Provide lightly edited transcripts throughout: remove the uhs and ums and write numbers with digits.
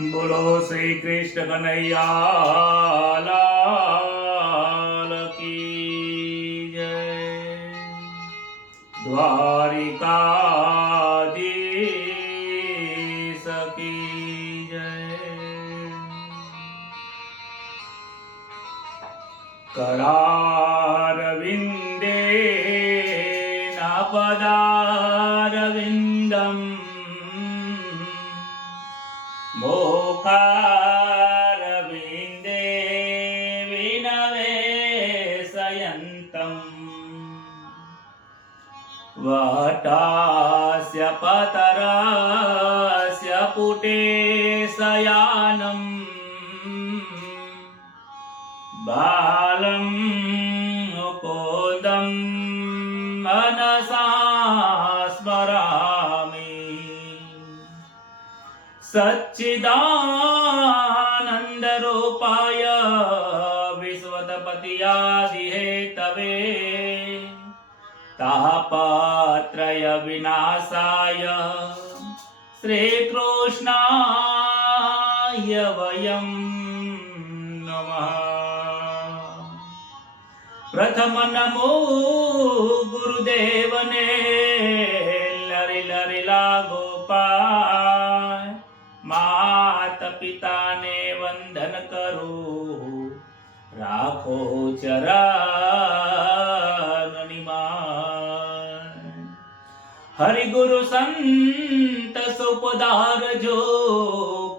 બોલો શ્રી કૃષ્ણ કનૈયા લાલ કી જય। દ્વારિકાધીશ કી જય। करारविन्दे पदारविन्दम् मोखारविन्दे विनवेशयन्तम् वटास्य पतरस्य पुटे शयानम् बालं मुकुन्दं मनसा स्मरामि सच्चिदानन्दरूपाय विश्वोत्पत्त्यादिहेतवे तापत्रय विनाशाय श्रीकृष्णाय वयं नमः। प्रथम नमो गुरुदेवने लरि लरि लागो पाय मात पिता ने वंदन करो राखो चरणनि माय। हरि गुरु संत सुपदार जो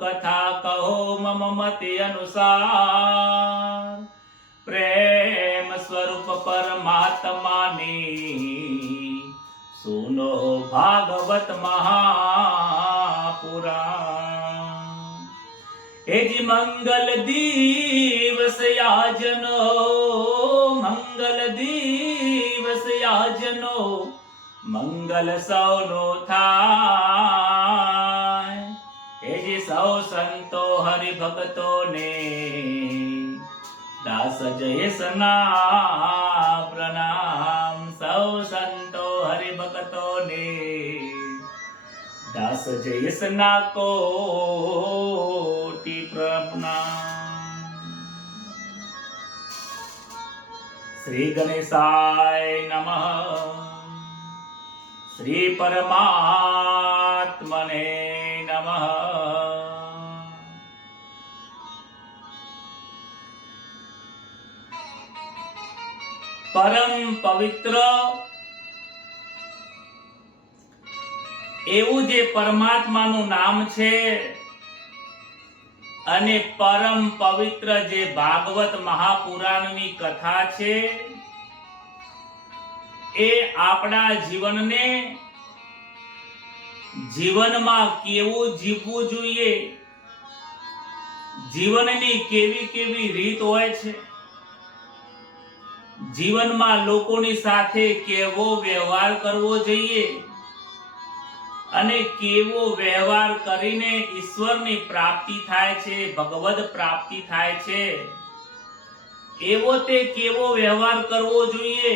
कथा कहो मम मति अनुसार प्रेम स्वरूप परमात्मा ने सुनो भागवत महापुराण। हे जी मंगल दिवस याजनो मंगल दिवस याजनो मंगल सौनो थाय। हे जी सौ संतो हरि भक्तो ने दास जयसना प्रणाम। सौ संतो हरि भक्तो ने दास जयसना कोटि प्रणाम। श्री गणेशाय नमः। श्री परमात्मने नमः। પરમ પવિત્ર એવું જે પરમાત્માનું નામ છે અને પરમ પવિત્ર જે ભાગવત મહાપુરાણની કથા છે એ આપણા જીવનને જીવનમાં કેવું જીવવું જોઈએ, જીવનની કેવી કેવી રીત હોય છે, જીવનમાં લોકોની સાથે કેવો વ્યવહાર કરવો જોઈએ અને કેવો વ્યવહાર કરીને ઈશ્વરની પ્રાપ્તિ થાય છે, ભગવદ પ્રાપ્તિ થાય છે, એવો તે કેવો વ્યવહાર કરવો જોઈએ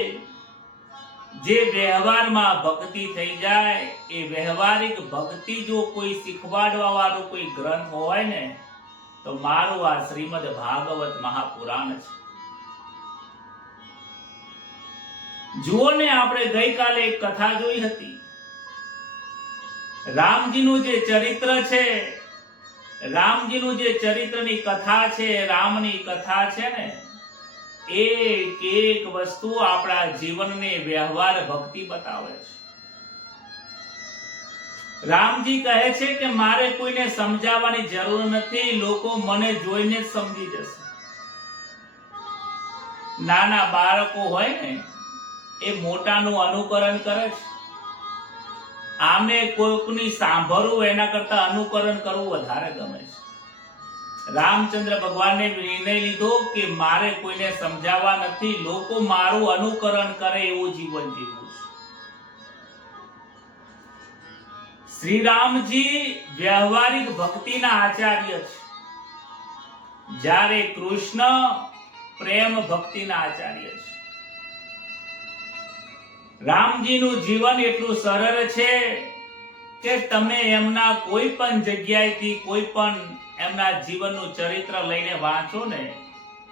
જે વ્યવહારમાં ભક્તિ થઈ જાય। એ વ્યવહારિક ભક્તિ જો કોઈ શીખવાડવા વાળો કોઈ ગ્રંથ હોય ને તો મારું આ શ્રીમદ ભાગવત મહાપુરાણ છે। જુઓ ને, આપણે ગઈકાલે એક કથા જોઈ હતી। રામજીનું જે ચરિત્ર છે, રામજીનું જે ચરિત્રની કથા છે, રામની કથા છે ને, એક એક વસ્તુ આપણા જીવનને વ્યવહાર ભક્તિ બતાવે છે। રામજી કહે છે કે મારે કોઈને સમજાવવાની જરૂર નથી, લોકો મને જોઈને જ સમજી જશે। નાના બાળકો હોય ને એ મોટાનું અનુકરણ કરે છે। આમને કોઈકની સાંભળવું એના કરતા અનુકરણ કરવું વધારે ગમે છે। રામચંદ્ર ભગવાનને નિર્ણય લીધો કે મારે કોઈને સમજાવવા નથી, લોકો મારું અનુકરણ કરે એવું જીવન જીવવું છે। શ્રી રામજી વ્યવહારિક ભક્તિના આચાર્ય છે, જ્યારે કૃષ્ણ પ્રેમ ભક્તિના આચાર્ય છે। રામજીનું જીવન એટલું સરળ છે કે તમે એમના કોઈ પણ જગ્યાએથી કોઈ પણ એમના જીવનનું ચરિત્ર લઈને વાંચો ને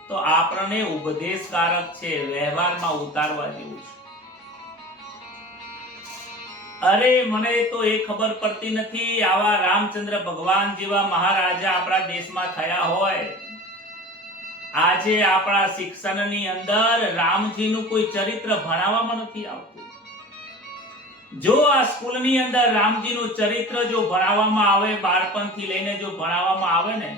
તો આપણને ઉપદેશકારક છે, વ્યવહારમાં ઉતારવા જેવું છે. અરે મને તો એ ખબર પડતી નથી, આવા રામચંદ્ર ભગવાન જેવા મહારાજા આપણા દેશમાં થયા હોય, આજે આપણા શિક્ષણની અંદર રામજીનું કોઈ ચરિત્ર ભણાવવામાં નથી આવતું. જો આ સ્કૂલની અંદર રામજીનું ચરિત્ર જો ભણાવવામાં આવે, બાળપણથી લઈને જો ભણાવવામાં આવે ને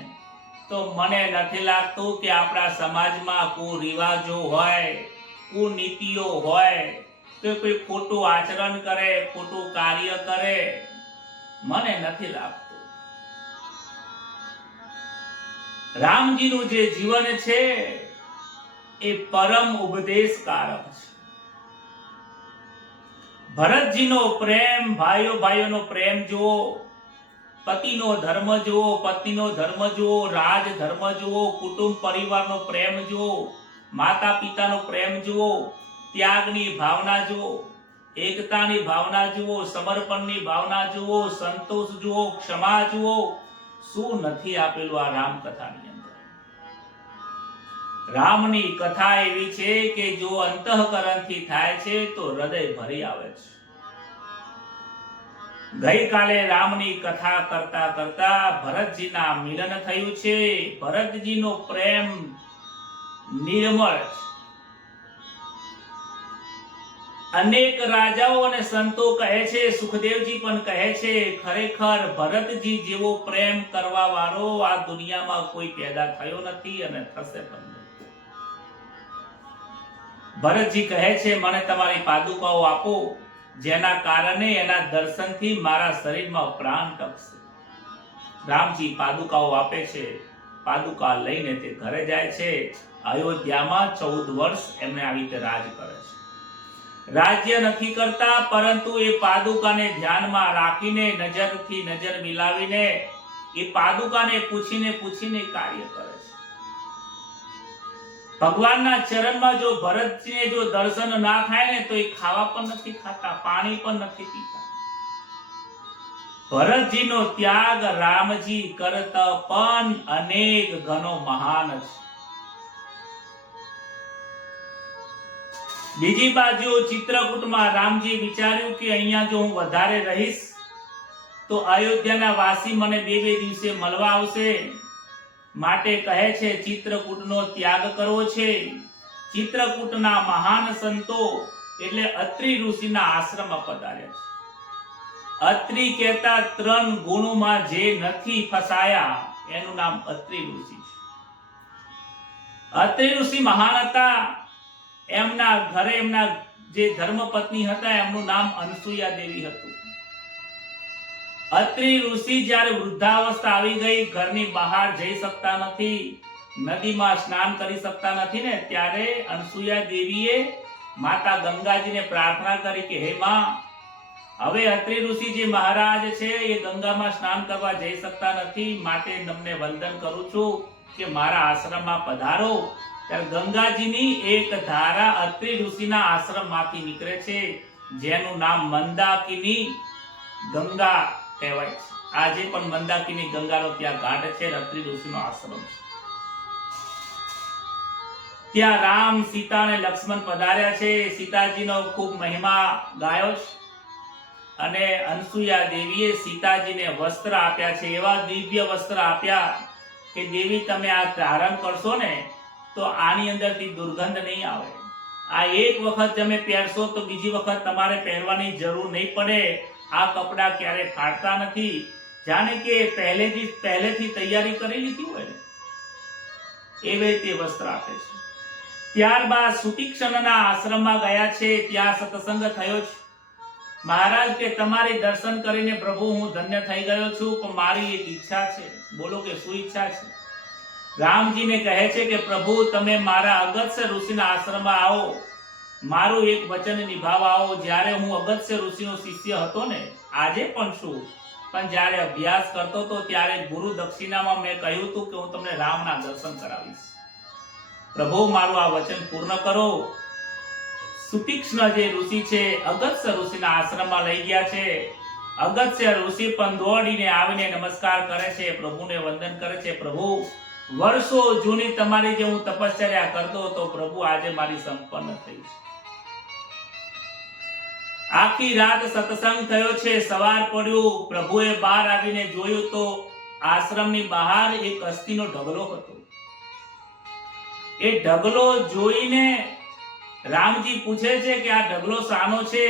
તો મને નથી લાગતું કે આપણા સમાજમાં કુરિવાજો હોય, કુનીતિઓ હોય, કે કોઈ ખોટું આચરણ કરે, ખોટું કાર્ય કરે, મને નથી લાગતું. રામજીનું જે જીવન છે એ પરમ ઉપદેશકારક છે. ભરતજીનો પ્રેમ, ભાઈઓ ભાઈઓનો પ્રેમ જુઓ, પતિનો ધર્મ જુઓ, પત્નીનો ધર્મ જુઓ, રાજ ધર્મ જુઓ, કુટુંબ પરિવારનો પ્રેમ જુઓ, માતા પિતાનો પ્રેમ જુઓ, ત્યાગની ભાવના જુઓ, એકતાની ભાવના જુઓ, સમર્પણની ભાવના જુઓ, સંતોષ જુઓ, ક્ષમા જુઓ, શું નથી આપેલું આ રામ કથાની અંદર. રામની કથા એવી છે કે જો અંતઃકરણથી થાય છે તો હૃદય ભરી આવે છે. ગઈકાલે રામની કથા કરતા કરતા ભરતજીના મિલન થયું છે. ભરતજીનો પ્રેમ નિર્મળ છે. અનેક રાજાઓ અને સંતો કહે છે, સુખદેવજી પણ કહે છે, ખરેખર ભરતજી જેવો પ્રેમ કરવા વાળો આ દુનિયામાં કોઈ પેદા થયો નથી અને થશે પણ નહીં. ભરતજી કહે છે, મને તમારી પાદુકાઓ આપો, જેના કારણે એના દર્શનથી મારા શરીરમાં પ્રાણ ટકશે. રામજી પાદુકાઓ આપે છે. પાદુકા લઈને તે ઘરે જાય છે. અયોધ્યામાં 14 વર્ષ એમને આવી રીતે રાજ કરે છે. રાજ્ય નથી કરતા, પરંતુ એ પાદુકાને ધ્યાનમાં રાખીને, નજરથી નજર મિલાવીને, એ પાદુકાને પૂછીને કાર્ય કરે છે. ભગવાનના ચરણમાં જો ભરતજીને જો દર્શન ના થાય ને તો એ ખાવા પણ નથી ખાતા, પાણી પણ નથી પીતા. ભરતજીનો ત્યાગ રામજી કરતા પણ અનેક ગણો મહાન છે. બીજી બાજુ ચિત્રકૂટમાં રામજી વિચાર્યું કે અહીંયા જો હું વધારે રહીશ તો અયોધ્યાના વાસી મને બે દિવસે મળવા આવશે, માટે કહે છે ચિત્રકૂટનો ત્યાગ કરવો છે. ચિત્રકૂટના મહાન સંતો એટલે અત્રિ ઋષિના આશ્રમમાં પધાર્યા છે. અત્રિ કહેતા 3 ગુણોમાં જે નથી ફસાયા એનું નામ અત્રિ ઋષિ છે. અત્રિ ઋષિ મહાન હતા. એમના ઘરે એમના જે ધર્મપત્ની હતા એમનું નામ અનસુયા દેવી હતું. અત્રિ ઋષિ જ્યારે વૃદ્ધાવસ્થા આવી ગઈ, ઘરની બહાર જઈ શકતા નથી, નદીમાં સ્નાન કરી શકતા નથી ને, ત્યારે અનસુયા દેવીએ માતા ગંગાજીને પ્રાર્થના કરી કે હે માં, હવે અત્રિ ઋષિ જે મહારાજ છે એ ગંગામાં સ્નાન કરવા જઈ શકતા નથી, માટે તમને વંદન કરું છું કે મારા આશ્રમમાં પધારો. ત્યારે ગંગાજીની એક ધારા અત્રિ ઋષિના આશ્રમમાંથી નીકળે છે, જેનું નામ મંદાકિની ગંગા કહેવાય છે. આજે પણ મંદાકિની ગંગાનો ત્યાં ઘાટ છે, અત્રિ ઋષિનો આશ્રમ છે. ત્યાં રામ, સીતા અને લક્ષ્મણ પધાર્યા છે. સીતાજીનો ખૂબ મહિમા ગાયો છે અને અનસુયા દેવીએ સીતાજીને વસ્ત્ર આપ્યા છે. એવા દિવ્ય વસ્ત્ર આપ્યા કે દેવી તમે આ ધારણ કરશો ને તો આની અંદરથી દુર્ગંધ નહીં આવે. આ એક વખત તમે પહેરશો તો બીજી વખત તમારે પહેરવાની જરૂર નહીં પડે. આ કપડા ક્યારે ફાટતા નથી, જાણે કે પહેલેથી તૈયારી કરી લીધી હોય ને એવી રીતે વસ્ત્ર આપે છે. ત્યારબાદ સુતીક્ષ્ણના આશ્રમમાં ગયા છે. ત્યાં સત્સંગ થયો છે. મહારાજ કે તમારી દર્શન કરીને પ્રભુ હું ધન્ય થઈ ગયો છું, પણ મારી એક ઈચ્છા છે. બોલો કે શું ઈચ્છા છે? રામજીને કહે છે કે પ્રભુ તમે મારા અગસ્ત્ય ઋષિના આશ્રમમાં આવો, મારું એક વચન નિભાવવા આવો. જ્યારે હું અગસ્ત્ય ઋષિનો શિષ્ય હતો ને, આજે પણ છું, પણ જ્યારે અભ્યાસ કરતો હતો ત્યારે ગુરુ દક્ષિણામાં મેં કહ્યું હતું કે હું તમને રામના દર્શન કરાવીશ. પ્રભુ મારું આ વચન પૂર્ણ કરો. સુતીક્ષ્ણ જે ઋષિ છે અગસ્ત્ય ઋષિના આશ્રમમાં લઈ ગયા છે. અગત્ય ઋષિ પણ દોડીને આવીને નમસ્કાર કરે છે, પ્રભુને વંદન કરે છે. પ્રભુ, વર્ષો જૂની તમારી જે હું તપશ્ચર્યા કરતો હતો પ્રભુ, આજે મારી સંપન્ન થઈ છે. આખી રાત સત્સંગ થયો છે. સવાર પડ્યું, પ્રભુએ બહાર આવીને જોયું તો આશ્રમની બહાર એક અસ્થિનો ઢગલો હતો. એ ઢગલો જોઈને રામજી પૂછે છે કે આ ઢગલો શાનો છે?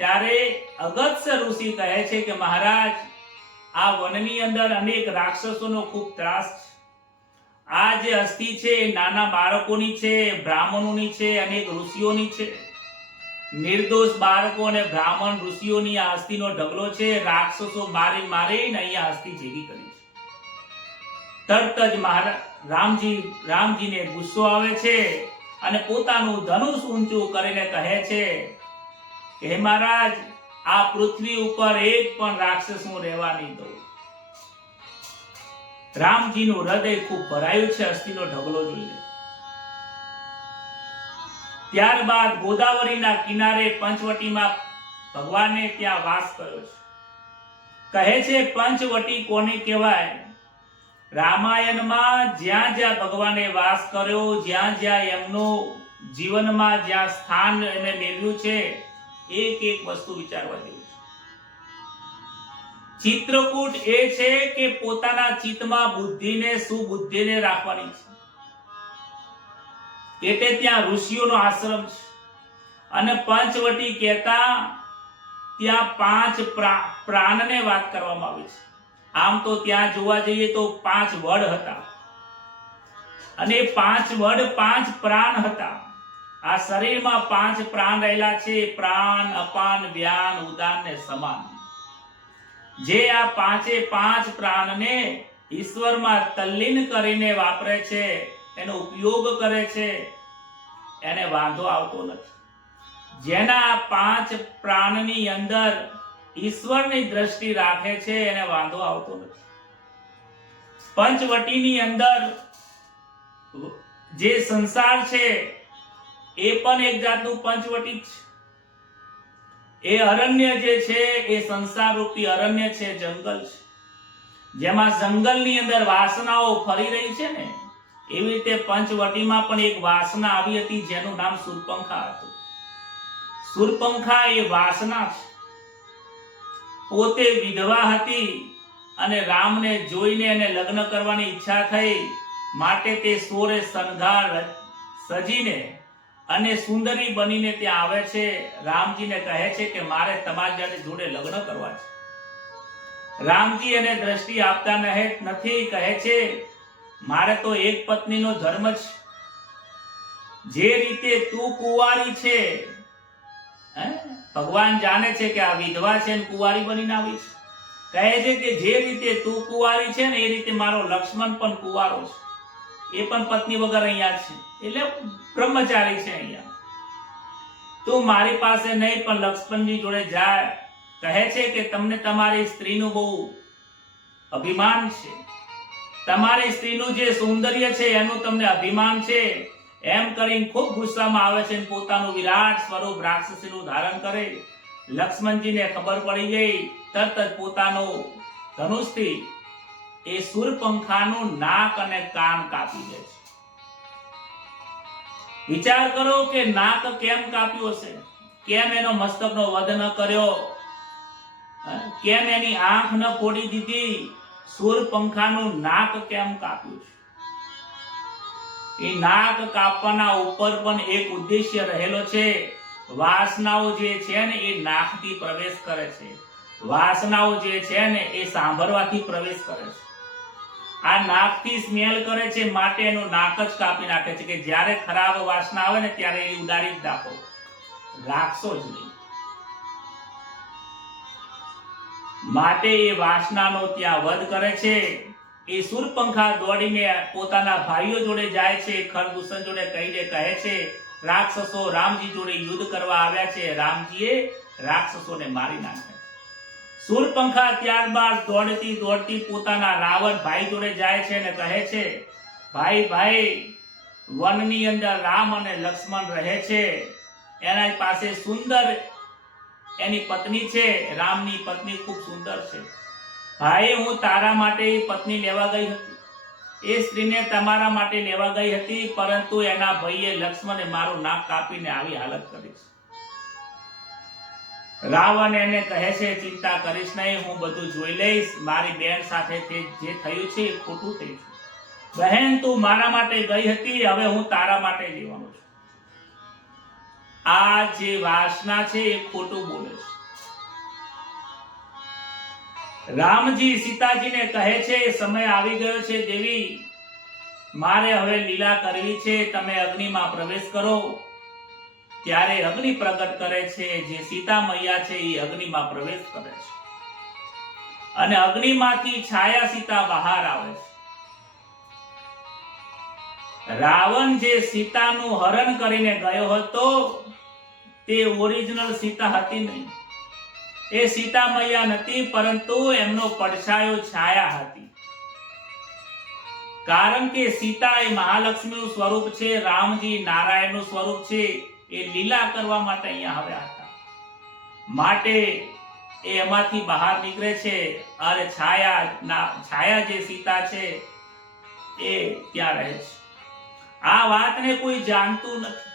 ત્યારે અગત્ય ઋષિ કહે છે કે મહારાજ, આ વનની અંદર અનેક રાક્ષસોનો ખૂબ ત્રાસ છે. આ જે અસ્થિ છે એ નાના બાળકોની છે, બ્રાહ્મણોની છે, અનેક ઋષિઓની છે. નિર્દોષ બાળકો અને બ્રાહ્મણ ઋષિઓની આ અસ્થિનો ઢગલો છે. રાક્ષસો મારીને અહીંયા અસ્થિ ભેગી કરી છે. તરત જ રામજીને ગુસ્સો આવે છે અને પોતાનું ધનુષ ઊંચું કરીને કહે છે કે હે મહારાજ, આ પૃથ્વી ઉપર એક પણ રાક્ષસ હું રહેવા નહીં દઉં. રામજીનું હૃદય ખૂબ ભરાયું છે અસ્થિનો ઢગલો જોઈને. ત્યારબાદ ગોદાવરીના કિનારે પંચવટીમાં ભગવાને ત્યાં વાસ કર્યો છે. કહે છે પંચવટી કોને કહેવાય? રામાયણમાં જ્યાં જ્યાં ભગવાને વાસ કર્યો, જ્યાં જ્યાં એમનો જીવનમાં જ્યાં સ્થાન એને મેળવ્યું છે, એક એક વસ્તુ વિચારવા જેવું છે. ચિત્રકૂટ એ છે કે પોતાના ચિત્તમાં બુદ્ધિને, સુબુદ્ધિને રાખવાની છે. એટલે ત્યાં ઋષિઓનો આશ્રમ છે. અને પંચવટી કહેતા ત્યાં 5 પ્રાણને વાત કરવામાં આવી છે. આમ તો ત્યાં જોવા જઈએ તો 5 વડ હતા અને 5 વડ 5 પ્રાણ હતા. આ શરીરમાં 5 પ્રાણ રહેલા છે. પ્રાણ, અપાન, વ્યાન, ઉદાન ને સમાન. જે આ 5 પ્રાણને ઈશ્વરમાં તલ્લીન કરીને વાપરે છે, એનો ઉપયોગ કરે છે, એને વાંધો આવતો નથી. જેના 5 પ્રાણની અંદર ઈશ્વરની દ્રષ્ટિ રાખે છે એને વાંધો આવતો નથી. પંચવટીની અંદર જે સંસાર છે એ પણ એક જાતનું પંચવટી છે. એ અરણ્ય જે છે એ સંસાર રૂપી અરણ્ય છે, જંગલ છે. જેમાં જંગલની અંદર વાસનાઓ ફરી રહી છે ને, એવી રીતે પંચવટીમાં પણ એક વાસના આવી હતી જેનું નામ શૂર્પણખા હતું. શૂર્પણખા એ વાસના છે. પોતે વિધવા હતી અને રામને જોઈને એને લગ્ન કરવાની ઈચ્છા થઈ, માટે તે 16 શણગાર સજીને અને સુંદરી બનીને ત્યાં આવે છે. રામજીને કહે છે કે મારે તમારી જોડે લગ્ન કરવા છે. રામજી એને દ્રષ્ટિ આપતા નથી. કહે છે મારે તો એક પત્નીનો ધર્મ છે. જે રીતે તું કુંવારી છે, ભગવાન જાણે છે કે આ વિધવા છે અને કુંવારી બનીને આવી છે. કહે છે કે જે રીતે તું કુંવારી છે ને એ રીતે મારો લક્ષ્મણ પણ કુંવારો છે. એ પણ પત્ની વગર અહીંયા છે, એટલે બ્રહ્મચારી છે અહીંયા. તું મારી પાસે નહીં પણ લક્ષ્મણજી જોડે જાય. કહે છે કે તમને તમારી સ્ત્રીનું બહુ અભિમાન છે. તમારી સ્ત્રીનું જે સૌંદર્ય છે એનું તમને અભિમાન છે. એમ કરીને ખૂબ ગુસ્સામાં આવે છે અને પોતાનું વિરાટ સ્વરૂપ રાક્ષસીનું ધારણ કરે. લક્ષ્મણજીને ખબર પડી ગઈ. તરત જ પોતાનો ધનુષથી એ શૂર્પણખાનું નાક અને કાન કાપી દે છે. વિચાર કરો કે નાક કેમ કાપ્યું હશે? કેમ એનો મસ્તકનો વધ ન કર્યો? કેમ એની આંખ ન ફોડી દીધી? શૂર્પણખાનું નાક કેમ કાપ્યું છે? એ નાક કાપવાના ઉપર પણ એક ઉદ્દેશ્ય રહેલો છે. વાસનાઓ જે છે ને એ નાકથી પ્રવેશ કરે છે. વાસનાઓ જે છે ને એ સાંભળવાથી પ્રવેશ કરે છે. આ નાકથી સ્મેલ કરે છે, માટે એનું નાક જ કાપી નાખે છે કે જ્યારે ખરાબ વાસના આવે ને ત્યારે એ ઉડાડી જ નાખો, રાખશો જ નહીં. માટે એ વાસનાનો ત્યાં વધ કરે છે. એ શૂર્પણખા દોડીને પોતાના ભાઈઓ જોડે જાય છે. ખરદૂષણ જોડે કહીને કહે છે રાક્ષસો રામજી જોડે યુદ્ધ કરવા આવ્યા છે. રામજીએ રાક્ષસોને મારી નાખ્યા. શૂર્પણખા ત્યારબાદ દોડતી પોતાના રાવણ ભાઈ જોડે જાય છે અને કહે છે ભાઈ વનની અંદર રામ અને લક્ષ્મણ રહે છે. એના પાસે સુંદર એની પત્ની છે, રામની પત્ની ખૂબ સુંદર છે. ભાઈ, હું તારા માટે પત્ની લેવા ગઈ હતી. એ સ્ત્રીને તમારા માટે લેવા ગઈ હતી, પરંતુ એના ભાઈએ લક્ષ્મણે મારું નાક કાપીને આવી હાલત કરી છે. રાવણ એને કહે છે, ચિંતા કરીશ નહીં, હું બધું જોઈ લઈશ. મારી બેન સાથે જે થયું છે એ ખોટું થયું છે. બહેન, તું મારા માટે ગઈ હતી, હવે હું તારા માટે જવાનો છું. આ જે વાસના છે એ ખોટું બોલે છે. રામજી સીતાજીને કહે છે, સમય આવી ગયો છે દેવી, મારે હવે લીલા કરવી છે, તમે અગ્નિમાં પ્રવેશ કરો. ત્યારે અગ્નિ પ્રગટ કરે છે. જે સીતા મૈયા છે એ અગ્નિમાં પ્રવેશ કરે છે અને અગ્નિમાંથી છાયા સીતા બહાર આવે છે. રાવણ જે સીતાનું હરણ કરીને ગયો હતો તે ઓરિજિનલ સીતા હતી નહીં. એ સીતા મૈયા નથી, પરંતુ એમનો પડછાયો છાયા હતી. કારણ કે સીતા એ મહાલક્ષ્મીનું સ્વરૂપ છે, રામજી નારાયણનું સ્વરૂપ છે. એ લીલા કરવા માટે અહીંયા આવ્યા હતા, માટે એ એમાંથી બહાર નીકળે છે અને છાયા જે સીતા છે એ ત્યાં રહે છે. આ વાતને કોઈ જાણતું નથી.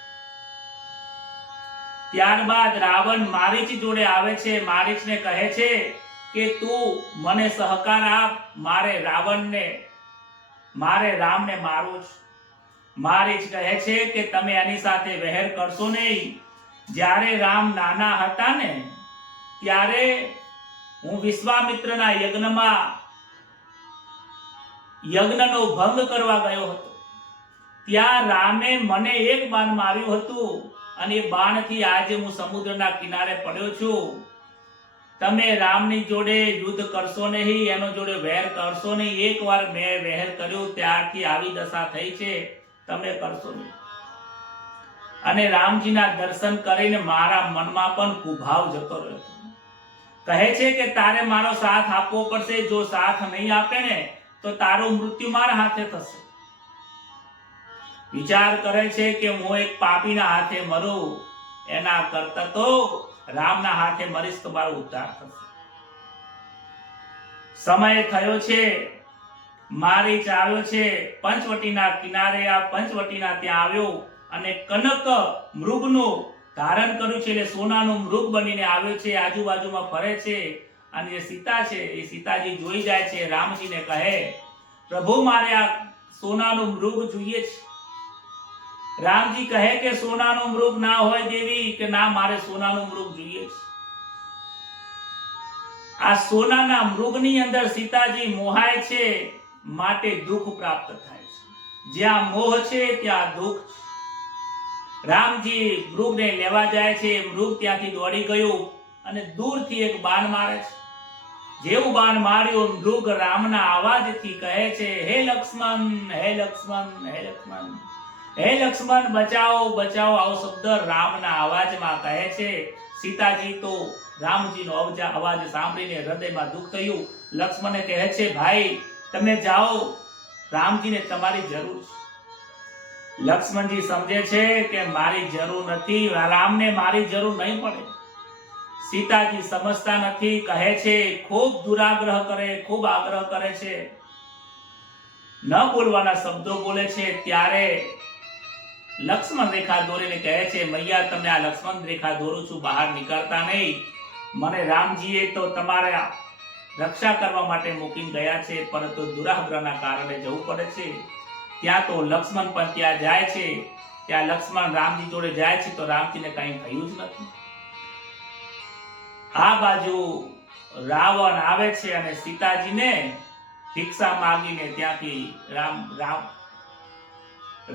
ત્યારબાદ રાવણ મારીચ જોડે આવે છે. મારીચને કહે છે કે તું મને સહકાર આપ, મારે રામને મારવો છે. મારીચ કહે છે કે તમે એની સાથે વહેર કરશો નહીં. જ્યારે રામ નાના હતા ને ત્યારે હું વિશ્વામિત્રના યજ્ઞનો ભંગ કરવા ગયો હતો. ત્યાં રામે મને એક બાણ માર્યું હતું અને એ બાણથી આજે હું સમુદ્રના કિનારે પડ્યો છું. તમે રામની જોડે યુદ્ધ કરશો નહીં, એનો જોડે વહેર કરશો નહીં. એકવાર મેં વહેર કર્યું ત્યારથી આવી દશા થઈ છે, તમે કરશો નહીં. અને રામજીના દર્શન કરીને મારા મનમાં પણ કુભાવ જતો રહ્યો. કહે છે કે તારે મારો સાથ આપવો પડશે. જો સાથ નહીં આપે ને તો તારું મૃત્યુ મારા હાથે થશે. વિચાર કરે છે કે હું એક પાપીના હાથે મરું એના કરતા તો રામના હાથે મરીશ તો મારો ઉદ્ધાર થશે. સમય થયો છે, મારીચ આવ્યો છે પંચવટીના કિનારે. આ પંચવટીના ત્યાં આવ્યો અને કનક મૃગનું ધારણ કર્યું છે, એટલે સોનાનું મૃગ બનીને આવ્યો છે. આજુબાજુમાં ફરે છે અને જે સીતા છે એ સીતાજી જોઈ જાય છે. રામજીને કહે, પ્રભુ મારે આ સોનાનું મૃગ જોઈએ છે. રામજી કહે કે સોનાનું મૃગ ના હોય દેવી, કે ના, મારે સોનાનું મૃગ જોઈએ છે. આ સોનાના મૃગની અંદર સીતાજી મોહાય છે, માટે દુઃખ પ્રાપ્ત થાય છે. જ્યાં મોહ છે ત્યાં દુઃખ છે. રામજી મૃગને લેવા જાય છે. મૃગ ત્યાંથી દોડી ગયું અને દૂરથી એક બાણ મારે છે. જેવું બાણ માર્યું, મૃગ રામના અવાજથી કહે છે, હે લક્ષ્મણ, હે લક્ષ્મણ, હે લક્ષ્મણ, હે લક્ષ્મણ, બચાવો, બચાવો. આવો શબ્દ રામના અવાજમાં કહે છે. સીતાજી તો રામજીનો અવાજ સાંભળીને હૃદયમાં દુઃખ થયું. લક્ષ્મણને કહે છે, ભાઈ તમે જાઓ, રામજીને તમારી જરૂર છે. લક્ષ્મણજી સમજે છે કે મારી જરૂર નથી, રામને મારી જરૂર નહીં પડે. સીતાજી સમજતા નથી. કહે છે, ખૂબ દુરાગ્રહ કરે, ખૂબ આગ્રહ કરે છે, ન બોલવાના શબ્દો બોલે છે. ત્યારે લક્ષ્મણ રેખા દોરીને કહે છે, મૈયા તમને આ લક્ષ્મણ રેખા દોરું છું, બહાર નીકળતા નહીં. મને રામજીએ તો તમારા રક્ષા કરવા માટે મૂકીને ગયા છે, પરંતુ દુરાગ્રહના કારણે જવું પડે છે. ત્યાં તો લક્ષ્મણ પણ ત્યાં જાય છે. ત્યાં લક્ષ્મણ રામજી જોડે જાય છે તો રામજીને કંઈ થયું જ નથી. આ બાજુ રાવણ આવે છે અને સીતાજીને ભિક્ષા માંગીને ત્યાંથી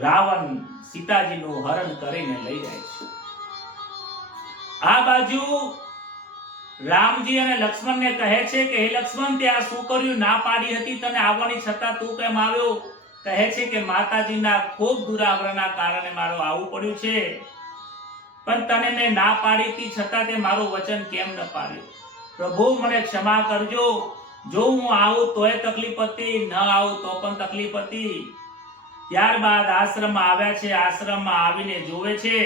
રાવણ સીતાજીનું હરણ કરીને લઈ જાય છે. આ બાજુ રામજી અને લક્ષ્મણને કહે છે કે હે લક્ષ્મણ, તે આ શું કર્યું? ના પાડી હતી તને આવવાની, છતાં તું કેમ આવ્યો? કહે છે કે માતાજીના ખૂબ દુરાગ્રહના કારણે મારું આવવું પડ્યું છે, પણ તને મેં ના પાડી હતી, છતાં તે મારું વચન કેમ ન પાડ્યું? પ્રભુ મને ક્ષમા કરજો. જો હું આવું તોય તકલીફ હતી, ન આવું તો પણ તકલીફ હતી. ત્યારબાદ આશ્રમમાં આવ્યા છે. આશ્રમમાં આવીને જોવે છે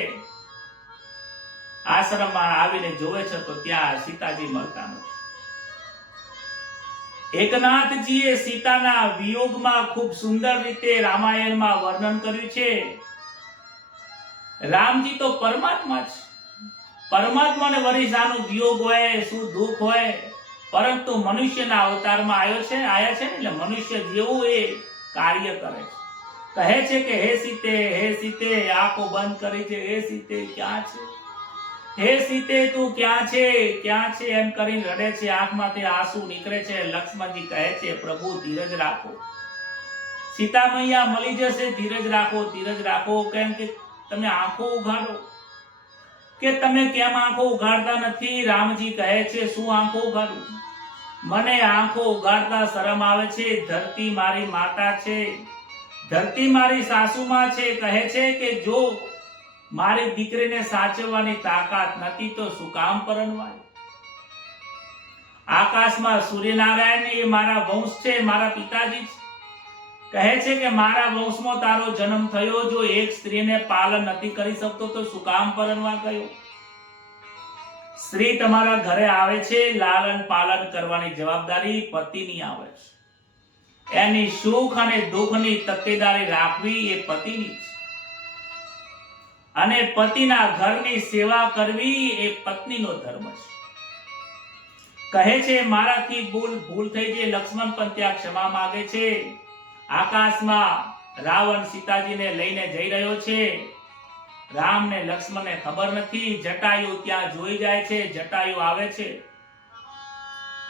આશ્રમમાં આવીને જોવે છે તો ત્યાં સીતાજી મળતા નથી. એકનાથજીએ સીતાના વિયોગમાં ખૂબ સુંદર રીતે રામાયણમાં વર્ણન કર્યું છે. રામજી તો પરમાત્મા છે, પરમાત્માને વળી શાનો વિયોગ હોય, શું દુઃખ હોય, પરંતુ મનુષ્યના અવતારમાં આયા છે ને એટલે મનુષ્ય જેવું એ કાર્ય કરે છે. કહે છે કે હે સીતે આંખો બંધ કરી છે, હે સીતે ક્યાં છે, હે સીતે તું ક્યાં છે એમ કરીને રડે છે, આંખમાંથી આંસુ નીકળે છે. લક્ષ્મણજી કહે છે પ્રભુ ધીરજ રાખો, સીતા મૈયા મળી જશે, ધીરજ રાખો. કેમ કે તમે આંખો ઉઘાડો, કે તમે કેમ આંખો ઉઘાડતા નથી? રામજી કહે છે શું આંખો ઉઘાડું? મને આંખો ઉઘાડતા શરમ આવે છે. ધરતી મારી માતા છે, ધરતી મારી સાસુમાં છે. કહે છે કે જો મારી દીકરીને સાચવવાની તાકાત નથી તો શું કામ પરણવાય? આકાશમાં સૂર્યનારાયણ એ મારા વંશ છે, મારા પિતાજી છે. કહે છે કે મારા વંશમાં તારો જન્મ થયો, જો એક સ્ત્રીને પાલન નથી કરી શકતો તો શું કામ પરણવા ગયો? સ્ત્રી તમારા ઘરે આવે છે, લાલન પાલન કરવાની જવાબદારી પતિની આવે છે. એની સુખ અને દુઃખની તકેદારી રાખવી એ પતિની છે, અને પતિના ઘરની સેવા કરવી એ પત્નીનો ધર્મ છે. કહે છે મારાથી ભૂલ થઈ છે. લક્ષ્મણ પણ ત્યાં ક્ષમા માંગે છે. આકાશમાં રાવણ સીતાજીને લઈને જઈ રહ્યો છે. રામ ને લક્ષ્મણને ખબર નથી. જટાયુ ત્યાં જોઈ જાય છે. જટાયુ આવે છે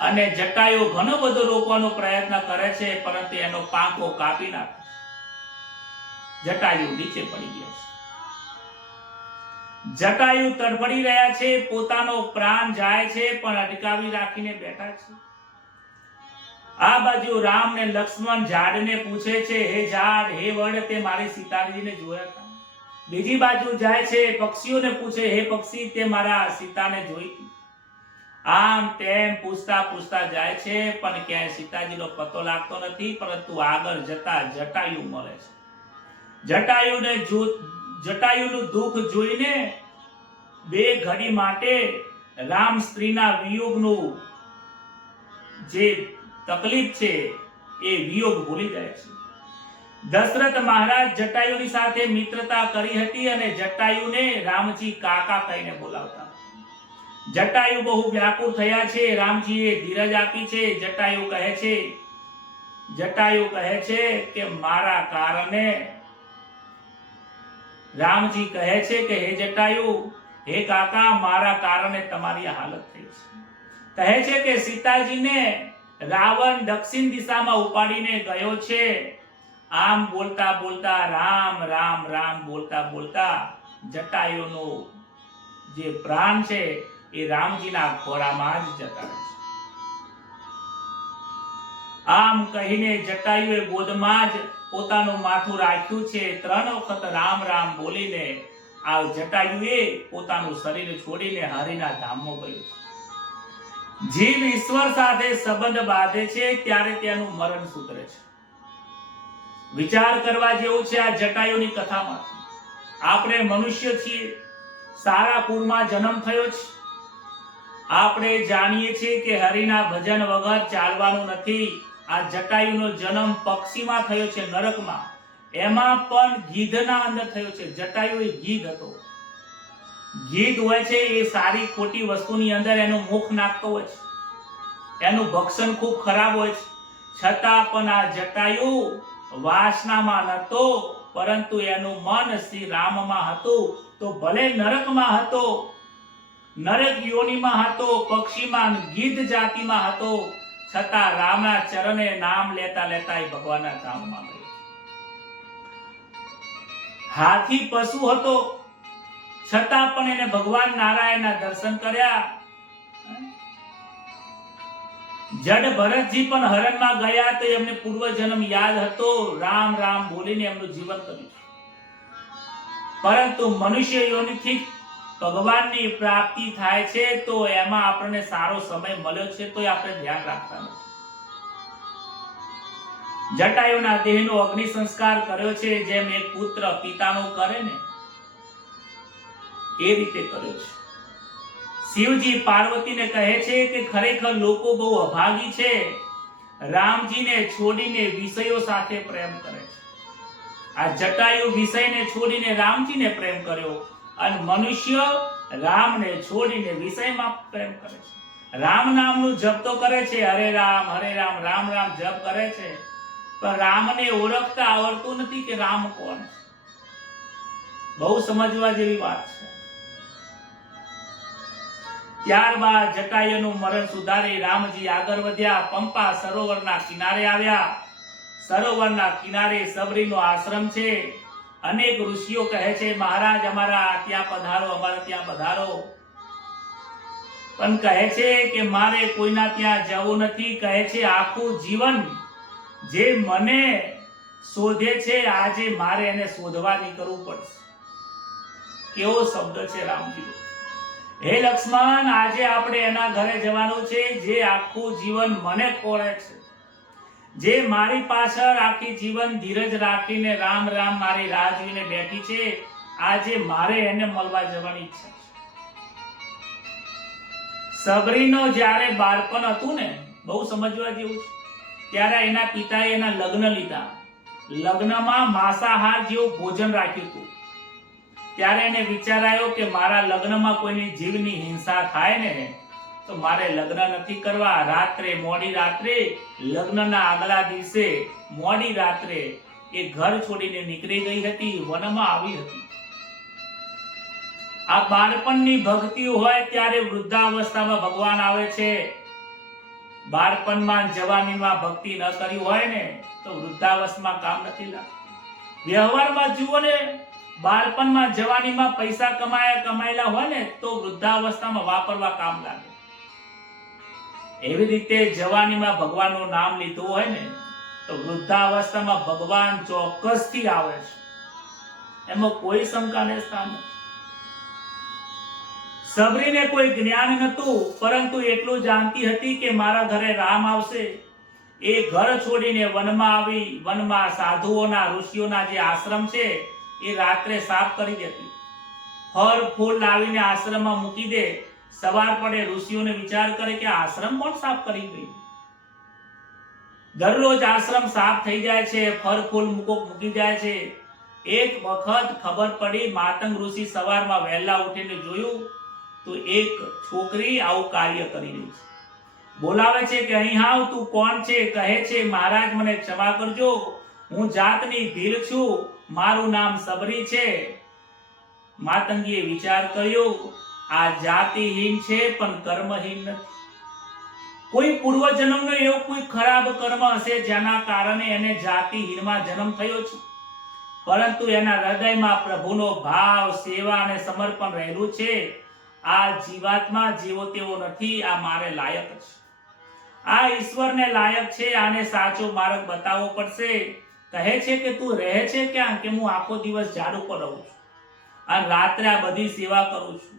અને જટાયુ ઘણો બધો રોકવાનો પ્રયત્ન કરે છે, પરંતુ એનો પાંખો કાપી નાખે. જટાયુ નીચે પડી ગયો છે. જટાયુ તડફડી રહ્યા છે, પોતાનો પ્રાણ જાય છે પણ અટકાવી રાખીને બેઠા છે. આ બાજુ રામ ને લક્ષ્મણ ઝાડને પૂછે છે હે ઝાડ, હે વડ, તે મારી સીતાજીને જોયા હતા? બીજી બાજુ જાય છે, પક્ષીઓને પૂછે હે પક્ષી, તે મારા સીતાને જોઈ હતી? આમ તેમ પૂછતા જાય છે પણ ક્યાંય સીતાજીનો પતો લાગતો નથી. પરંતુ આગળ જતા જટાયુ મળે છે. જટાયુનું દુઃખ જોઈને બે ઘડી માટે રામ સ્ત્રીના વિયોગનું જે તકલીફ છે એ વિયોગ ભૂલી જાય છે. દશરથ મહારાજ જટાયુની સાથે મિત્રતા કરી હતી અને જટાયુને રામજી કાકા કહીને બોલાવતા. જટાયુ બહુ વ્યાકુળ થયા છે. રામજીએ ધીરજ આપી છે. જટાયુ કહે છે કે મારા કારણે, રામજી કહે છે કે હે જટાયુ, હે કાકા, મારા કારણે તમારી હાલત થઈ છે. કહે છે કે સીતાજીને રાવણ દક્ષિણ દિશામાં ઉપાડીને ગયો છે. આમ બોલતા રામ રામ રામ બોલતા જટાયુનો જે પ્રાણ છે એ રામજીના ખોળામાં જ જતા રહે છે. આમ કહીને જટાયુએ ગોદમાં જ પોતાનું માથું રાખ્યું છે. 3 વખત રામ રામ બોલીને આ જટાયુએ પોતાનું શરીર છોડીને હરિના ધામમાં ગયો છે. જીવ ઈશ્વર સાથે સંબંધ બાંધે છે ત્યારે તેનું મરણ સુધરે છે. વિચાર કરવા જેવું છે આ જટાયુની કથામાં. આપણે મનુષ્ય છીએ, સારા કુળમાં જન્મ થયો છે. આપણે જાણીએ છીએ કે હરિના ભજન વગર ચાલવાનું નથી. આ જટાયુનો જન્મ પક્ષીમાં થયો છે, નરકમાં. એમાં પણ ગીધના અંદર થયો છે. જટાયુ એ ગીધ હતો. ગીધ હોય છે એ સારી ખોટી વસ્તુની અંદર એનું મુખ નાખતો હોય છે. એનું ભક્ષણ ખૂબ ખરાબ હોય છે. છતાં પણ આ જટાયુ વાસનામાં નહોતો, પરંતુ એનું મન શ્રી રામમાં હતું. તો ભલે નરકમાં હતો, નરક યોનિમાં હતો, પક્ષીમાં ગીધ જાતિમાં હતો, છતાં રામના ચરણે નામ લેતા એ ભગવાનના ધામમાં ગયો. હાથી પશુ હતો, છતાં પણ એને ભગવાન નારાયણના દર્શન કર્યા. જડ ભરતજી પણ હરણમાં ગયા તો એમને પૂર્વજન્મ યાદ હતો. રામ રામ બોલીને એમનું જીવન કર્યું. પરંતુ મનુષ્ય યોનિથી ભગવાનની પ્રાપ્તિ થાય છે તો એમાં આપણને સારો સમય મળ્યો છે તો આપણે ધ્યાન રાખતા નથી. જટાયુના દેહનો અગ્નિ સંસ્કાર કર્યો છે, જેમ એક પુત્ર પિતાનો કરે ને એ રીતે કર્યો છે. શિવજી પાર્વતીને કહે છે કે ખરેખર લોકો બહુ અભાગી છે, રામજીને છોડીને વિષયો સાથે પ્રેમ કરે છે. આ જટાયુ વિષયને છોડીને રામજીને પ્રેમ કર્યો અને મનુષ્ય રામને છોડીને વિષયમાં પ્રેમ કરે છે. રામ નામનું જપ તો કરે છે, હરે રામ રામ રામ જપ કરે છે, પણ રામને ઓળખતા આવડતું નથી કે રામ કોણ છે. બહુ સમજવા જેવી વાત છે. ત્યારબાદ જટાયુનું મરણ સુધારી રામજી આગળ વધ્યા. પંપા સરોવરના કિનારે આવ્યા. સરોવરના કિનારે સબરીનો આશ્રમ છે. અનેક ઋષિઓ કહે છે, મહારાજ અમારા ત્યાં પધારો, અમારા ત્યાં પધારો. પણ કહે છે કે મારે કોઈના ત્યાં જવું નથી. કહે છે આખું જીવન જે મને શોધે છે, આજે મારે એને શોધવા નીકળવું પડશે. કેવો શબ્દ છે રામજી. હે લક્ષ્મણ, આજે આપણે એના ઘરે જવાનું છે જે આખું જીવન મને ખોળે છે, જે મારી પાછળ આખી જીવન ધીરજ રાખીને રામ રામ મારી રાહ જોઈને બેઠી છે. આજે મારે એને મળવા જવાની ઈચ્છા છે. સબરીનો જ્યારે બાળપણ હતું ને, બહુ સમજવા જેવું છે. ત્યારે એના પિતાએ એના લગ્ન લીધા. લગ્નમાં માંસાહાર જેવું ભોજન રાખ્યું હતું. ત્યારે એને વિચાર આવ્યો કે મારા લગ્નમાં કોઈની જીવની હિંસા થાય ને તો મારે લગ્ન નથી કરવા. રાત્રે, મોડી રાત્રે, લગ્નના આગલા દિવસે મોડી રાત્રે એ ઘર છોડીને નીકળી ગઈ હતી, વનમાં આવી હતી. આ બાળપણની ભક્તિ હોય ત્યારે વૃદ્ધાવસ્થામાં ભગવાન આવે છે. બાળપણમાં જવાનીમાં ભક્તિ ન કરી હોય ને તો વૃદ્ધાવસ્થામાં કામ નથી લાગતું. વ્યવહારમાં જુઓ ને, બાળપણમાં જવાનીમાં પૈસા કમાયેલા હોય ને તો વૃદ્ધાવસ્થામાં વાપરવા કામ લાગે. એવી રીતે જવાનીમાં ભગવાનનું નામ લીધું હોય ને તો વૃદ્ધાવસ્થામાં ભગવાન ચોક્કસથી આવે છે. એમાં કોઈ શંકાને સ્થાન નથી. સબરીને કોઈ જ્ઞાન નહોતું, પરંતુ એટલું જાણતી હતી કે મારા ઘરે રામ આવશે. એ ઘર છોડીને વનમાં આવી. વનમાં સાધુઓના, ઋષિઓના જે આશ્રમ છે એ રાત્રે સાફ કરી દેતી. ફળ ફૂલ લાવીને આશ્રમમાં મૂકી દે. સવાર પડે ઋષિઓને વિચાર કરે કે આશ્રમ કોણ સાફ કરી ગયું. દરરોજ આશ્રમ સાફ થઈ જાય છે, ફળ ફૂલ મૂકી જાય છે. એક વખત ખબર પડી, માતંગ ઋષિ સવારમાં વહેલા ઉઠીને જોયું તો એક છોકરી આવું કાર્ય કરી રહી છે. બોલાવે છે કે અહીં આવ, તું કોણ છે? કહે છે મહારાજ મને ક્ષમા કરજો, હું જાતની ભીલ છું, મારું નામ સબરી છે. માતંગીએ વિચાર કર્યો, આ જાતિહીન છે પણ કર્મહીન નથી. કોઈ પૂર્વજન્મનો એવો કોઈ ખરાબ કર્મ હશે જેના કારણે એને જાતિહીનમાં જન્મ થયો છે, પરંતુ એના હૃદયમાં પ્રભુનો ભાવ, સેવા અને સમર્પણ રહેલું છે. આ જીવાત્મા જેવો તેવો નથી, આ મારે લાયક છે, આ ઈશ્વરને લાયક છે, આને સાચો માર્ગ બતાવવો પડશે. કહે છે કે તું રહે છે ક્યાં? કે હું આખો દિવસ ઝાડ ઉપર રહું છું અને રાત્રે આ બધી સેવા કરું છું.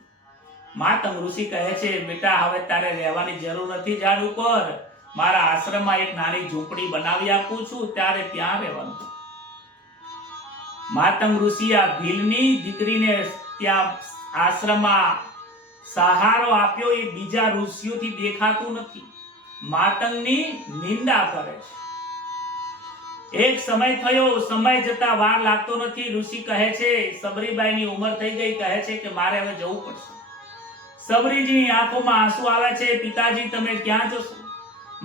માતંગ ઋષિ કહે છે બેટા, હવે તારે રહેવાની જરૂર નથી ઝાડ ઉપર, મારા આશ્રમમાં એક નાની ઝૂંપડી બનાવી આપું છું, ત્યારે ત્યાં રહેવાનું. માતંગ ઋષિ આ ભીલની દીકરીને ત્યાં આશ્રમમાં સહારો આપ્યો. એ બીજા ઋષિઓથી દેખાતું નથી, માતંગની નિંદા કરે છે. એક સમય થયો, સમય જતા વાર લાગતો નથી. ઋષિ કહે છે, સબરીબાઈની ઉંમર થઈ ગઈ, કહે છે કે મારે હવે જવું પડશે. સબરીજીની આંખોમાં આંસુ આવે છે. પિતાજી તમે ક્યાં જશો?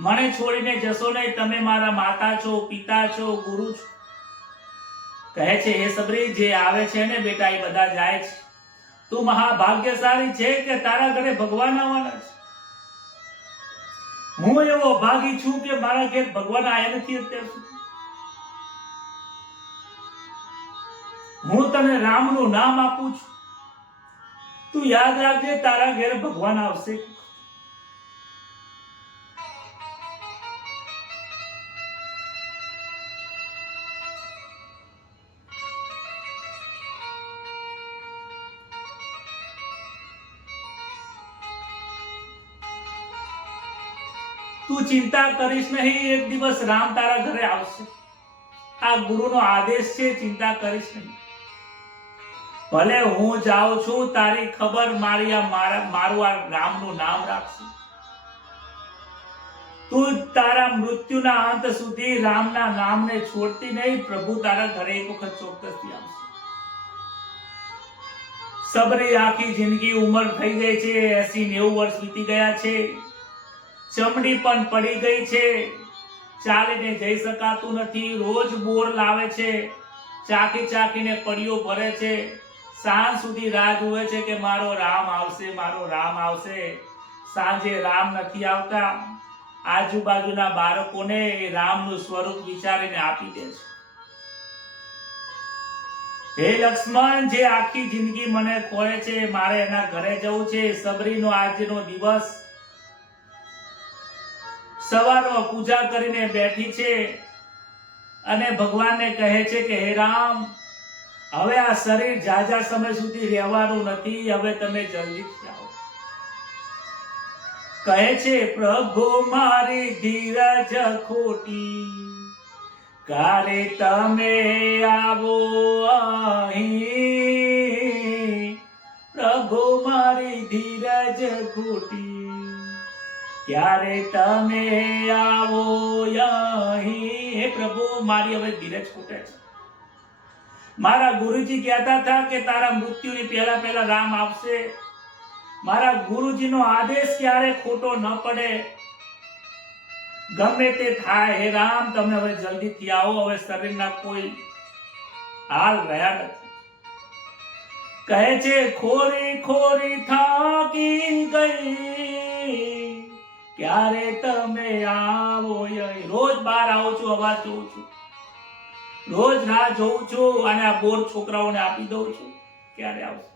મને છોડીને જશો નહીં, તમે મારા માતા છો, પિતા છો, ગુરુ છો. કહે છે હે સબરી, જે આવે છે ને બેટા એ બધા જાય છે. તું મહાભાગ્યશાળી છે કે તારા ઘરે ભગવાન આવવાના છે. હું એવો ભાગી છું કે મારા ઘેર ભગવાન આવ્યા નથી અત્યાર સુધી. હું તને રામનું નામ આપું છું, તું યાદ રાખજે, તારા ઘેર ભગવાન આવશે. તું ચિંતા કરીશ નહીં, એક દિવસ રામ તારા ઘરે આવશે. આ ગુરુનો આદેશ છે, ચિંતા કરીશ નહીં. ભલે હું જાઉં છું, તારી ખબર મારું આ રામનું નામ રાખશે. તું તારા મૃત્યુના અંત સુધી રામના નામને છોડતી નહીં. પ્રભુ તારા ઘરે એક વખત ચોક્કસથી આવશે. સબરી આખી જિંદગી ઉંમર થઈ ગઈ છે, 80-90 વર્ષ વીતી ગયા છે. ચમડી પણ પડી ગઈ છે, ચાલીને જઈ શકાતું નથી. રોજ બોર લાવે છે, ચાખી ચાખીને પડીઓ ભરે છે. સાંજ સુધી રાહ જુએ છે કે મારો રામ આવશે, મારો રામ આવશે. સાંજે રામ નથી આવતા. આજુબાજુના બાળકોને રામનું સ્વરૂપ વિચારીને આપી દે છે. હે લક્ષ્મણ, જે આખી જિંદગી મને ખોળે છે, મારે એના ઘરે જવું છે. સબરીનો આજનો દિવસ સવારમાં પૂજા કરીને બેઠી છે અને ભગવાનને કહે છે કે હે રામ, હવે આ શરીર જાજા સમય સુધી રહેવાનું નથી, હવે તમે જલ્દીથી આવો. કહે છે પ્રભુ મારી ધીરજ ખોટી, ક્યારે તમે આવો અહીં. પ્રભુ મારી ધીરજ ખોટી, ક્યારે તમે આવો અહીં. હે પ્રભુ, મારી હવે ધીરજ ખૂટે છે. મારા ગુરુજી કહેતા હતા કે તારા મૃત્યુની પહેલા રામ આવશે. મારા ગુરુજીનો આદેશ ક્યારે ખોટો ન પડે. ગમે તે થાય, હે રામ તમે હવે જલ્દીથી આવો. હવે શરીરના કોઈ હાલ રહ્યા નથી. કહે છે ખોરી ખોરી થાકી ગઈ, ક્યારે તમે આવો. રોજ બહાર આવું છું, અવાજ જોઉં છું, રોજ રાહ જોઉં છું અને આ બોર છોકરાઓને આપી દઉં છું, ક્યારે આવશે.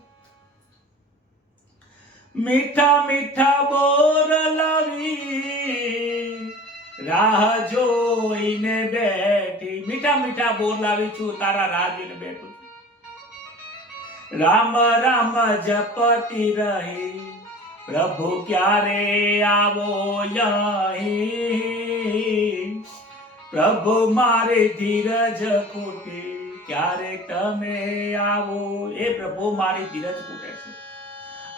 મીઠા મીઠા બોર લાવી રાહ જોઈને બેઠી. મીઠા મીઠા બોર લાવી છું, તારા રાહ જોઈને બેઠું છું. રામ રામ જપતી રહી, પ્રભુ ક્યારે આવો અહીં. પ્રભુ મારે ધીરજ ખૂટી, ક્યારે તમે આવો. એ પ્રભુ મારી ધીરજ ખૂટે છે.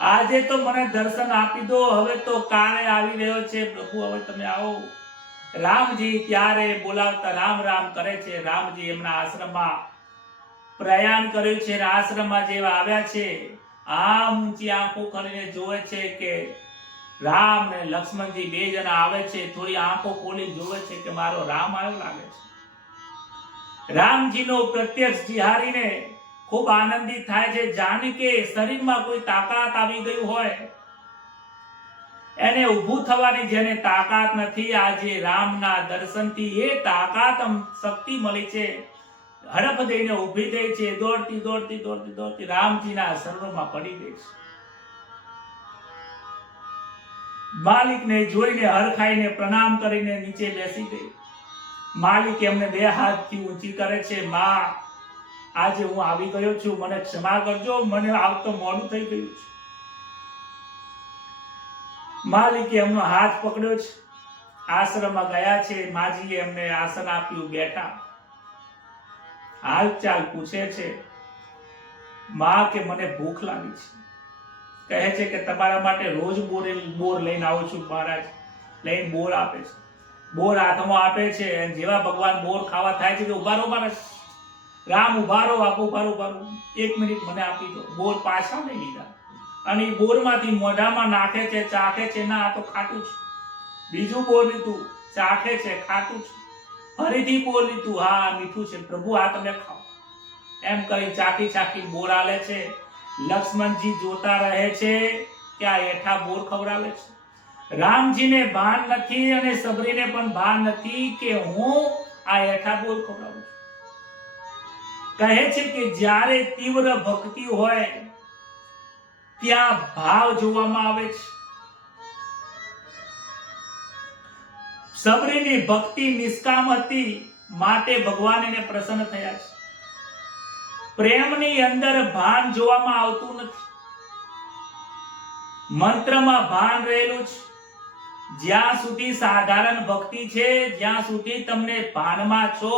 આજે તો મને દર્શન આપી દો, હવે તો કાળે આવી રહ્યો છે. પ્રભુ હવે તમે આવો. રામજી ત્યારે બોલાવતા રામ રામ કરે છે. રામજી એમના આશ્રમમાં પ્રયાણ કર્યું છે. આશ્રમમાં જેવા આવ્યા છે, આમ ઊંચી આંખો કરીને જોવે છે કે રામ ને લક્ષ્મણજી બે જણા આવે છે. થોડી આંખો ખોલી જોવે છે કે મારો રામ આવ્યો લાગે છે. રામજીનો પ્રત્યક્ષ નિહાળીને ખૂબ આનંદિત થાય છે. જાણે કે શરીરમાં કોઈ તાકાત આવી ગયું હોય. એને ઊભું થવાની જેને તાકાત નથી, આજે રામના દર્શનથી એ તાકાત શક્તિ મળી છે. હડપ દઈને ઊભી થઈ છે. દોડતી દોડતી દોડતી દોડતી રામજીના શરણોમાં પડી ગઈ છે. માલિકને જોઈને હરખાઈને પ્રણામ કરીને નીચે બેસી ગઈ. માલિક એમને બે હાથથી ઊંચી કરે છે. માં, આજે હું આવી ગયો છું, મને ક્ષમા કરજો, મને આવતો મોડું થઈ ગયું છે. માલિકે એમનો હાથ પકડ્યો છે. આશ્રમમાં ગયા છે. માજીએ એમને આસન આપ્યું, બેઠા. હાલચાલ પૂછે છે. માં કે મને ભૂખ લાગી છે. કહે છે કે તમારા માટે રોજ બોર લઈને આવું છું મહારાજ. લઈને બોર આપે છે. બોર હાથમાં આપે છે. જેવા ભગવાન બોર ખાવા થાય છે કે ઉભા રહો રામ, ઉભા રહો, આપો, ઉભા રહો, 1 મિનિટ મને આપી દો. બોર પાછા લઈ લીધા અને બોરમાંથી મોઢામાં નાખે છે, ચાખે છે. ના, આ તો ખાટું છે. બીજું બોર લીધું, ચાખે છે, ખાટું છે. ફરીથી બોર લીધું, હા મીઠું છે. પ્રભુ આ તમે ખાઓ. એમ કરી ચાખી ચાખી બોર આલે છે. લક્ષ્મણજી જોતા રહે છે કે આ એઠા બોર ખવડાવે છે. રામજીને ભાન નથી અને સબરીને પણ ભાન નથી કે હું આ એઠા બોર ખવડાવું છું. કહે છે કે જ્યારે તીવ્ર ભક્તિ હોય ત્યાં ભાવ જોવામાં આવે છે. સબરીની ભક્તિ નિષ્કામ હતી, માટે ભગવાન એને પ્રસન્ન થયા છે. પ્રેમની અંદર ભાન જોવામાં આવતું નથી, મંત્રમાં ભાન રહેલું છે. જ્યાં સુધી સાધારણ ભક્તિ છે, જ્યાં સુધી તમને ભાનમાં છો,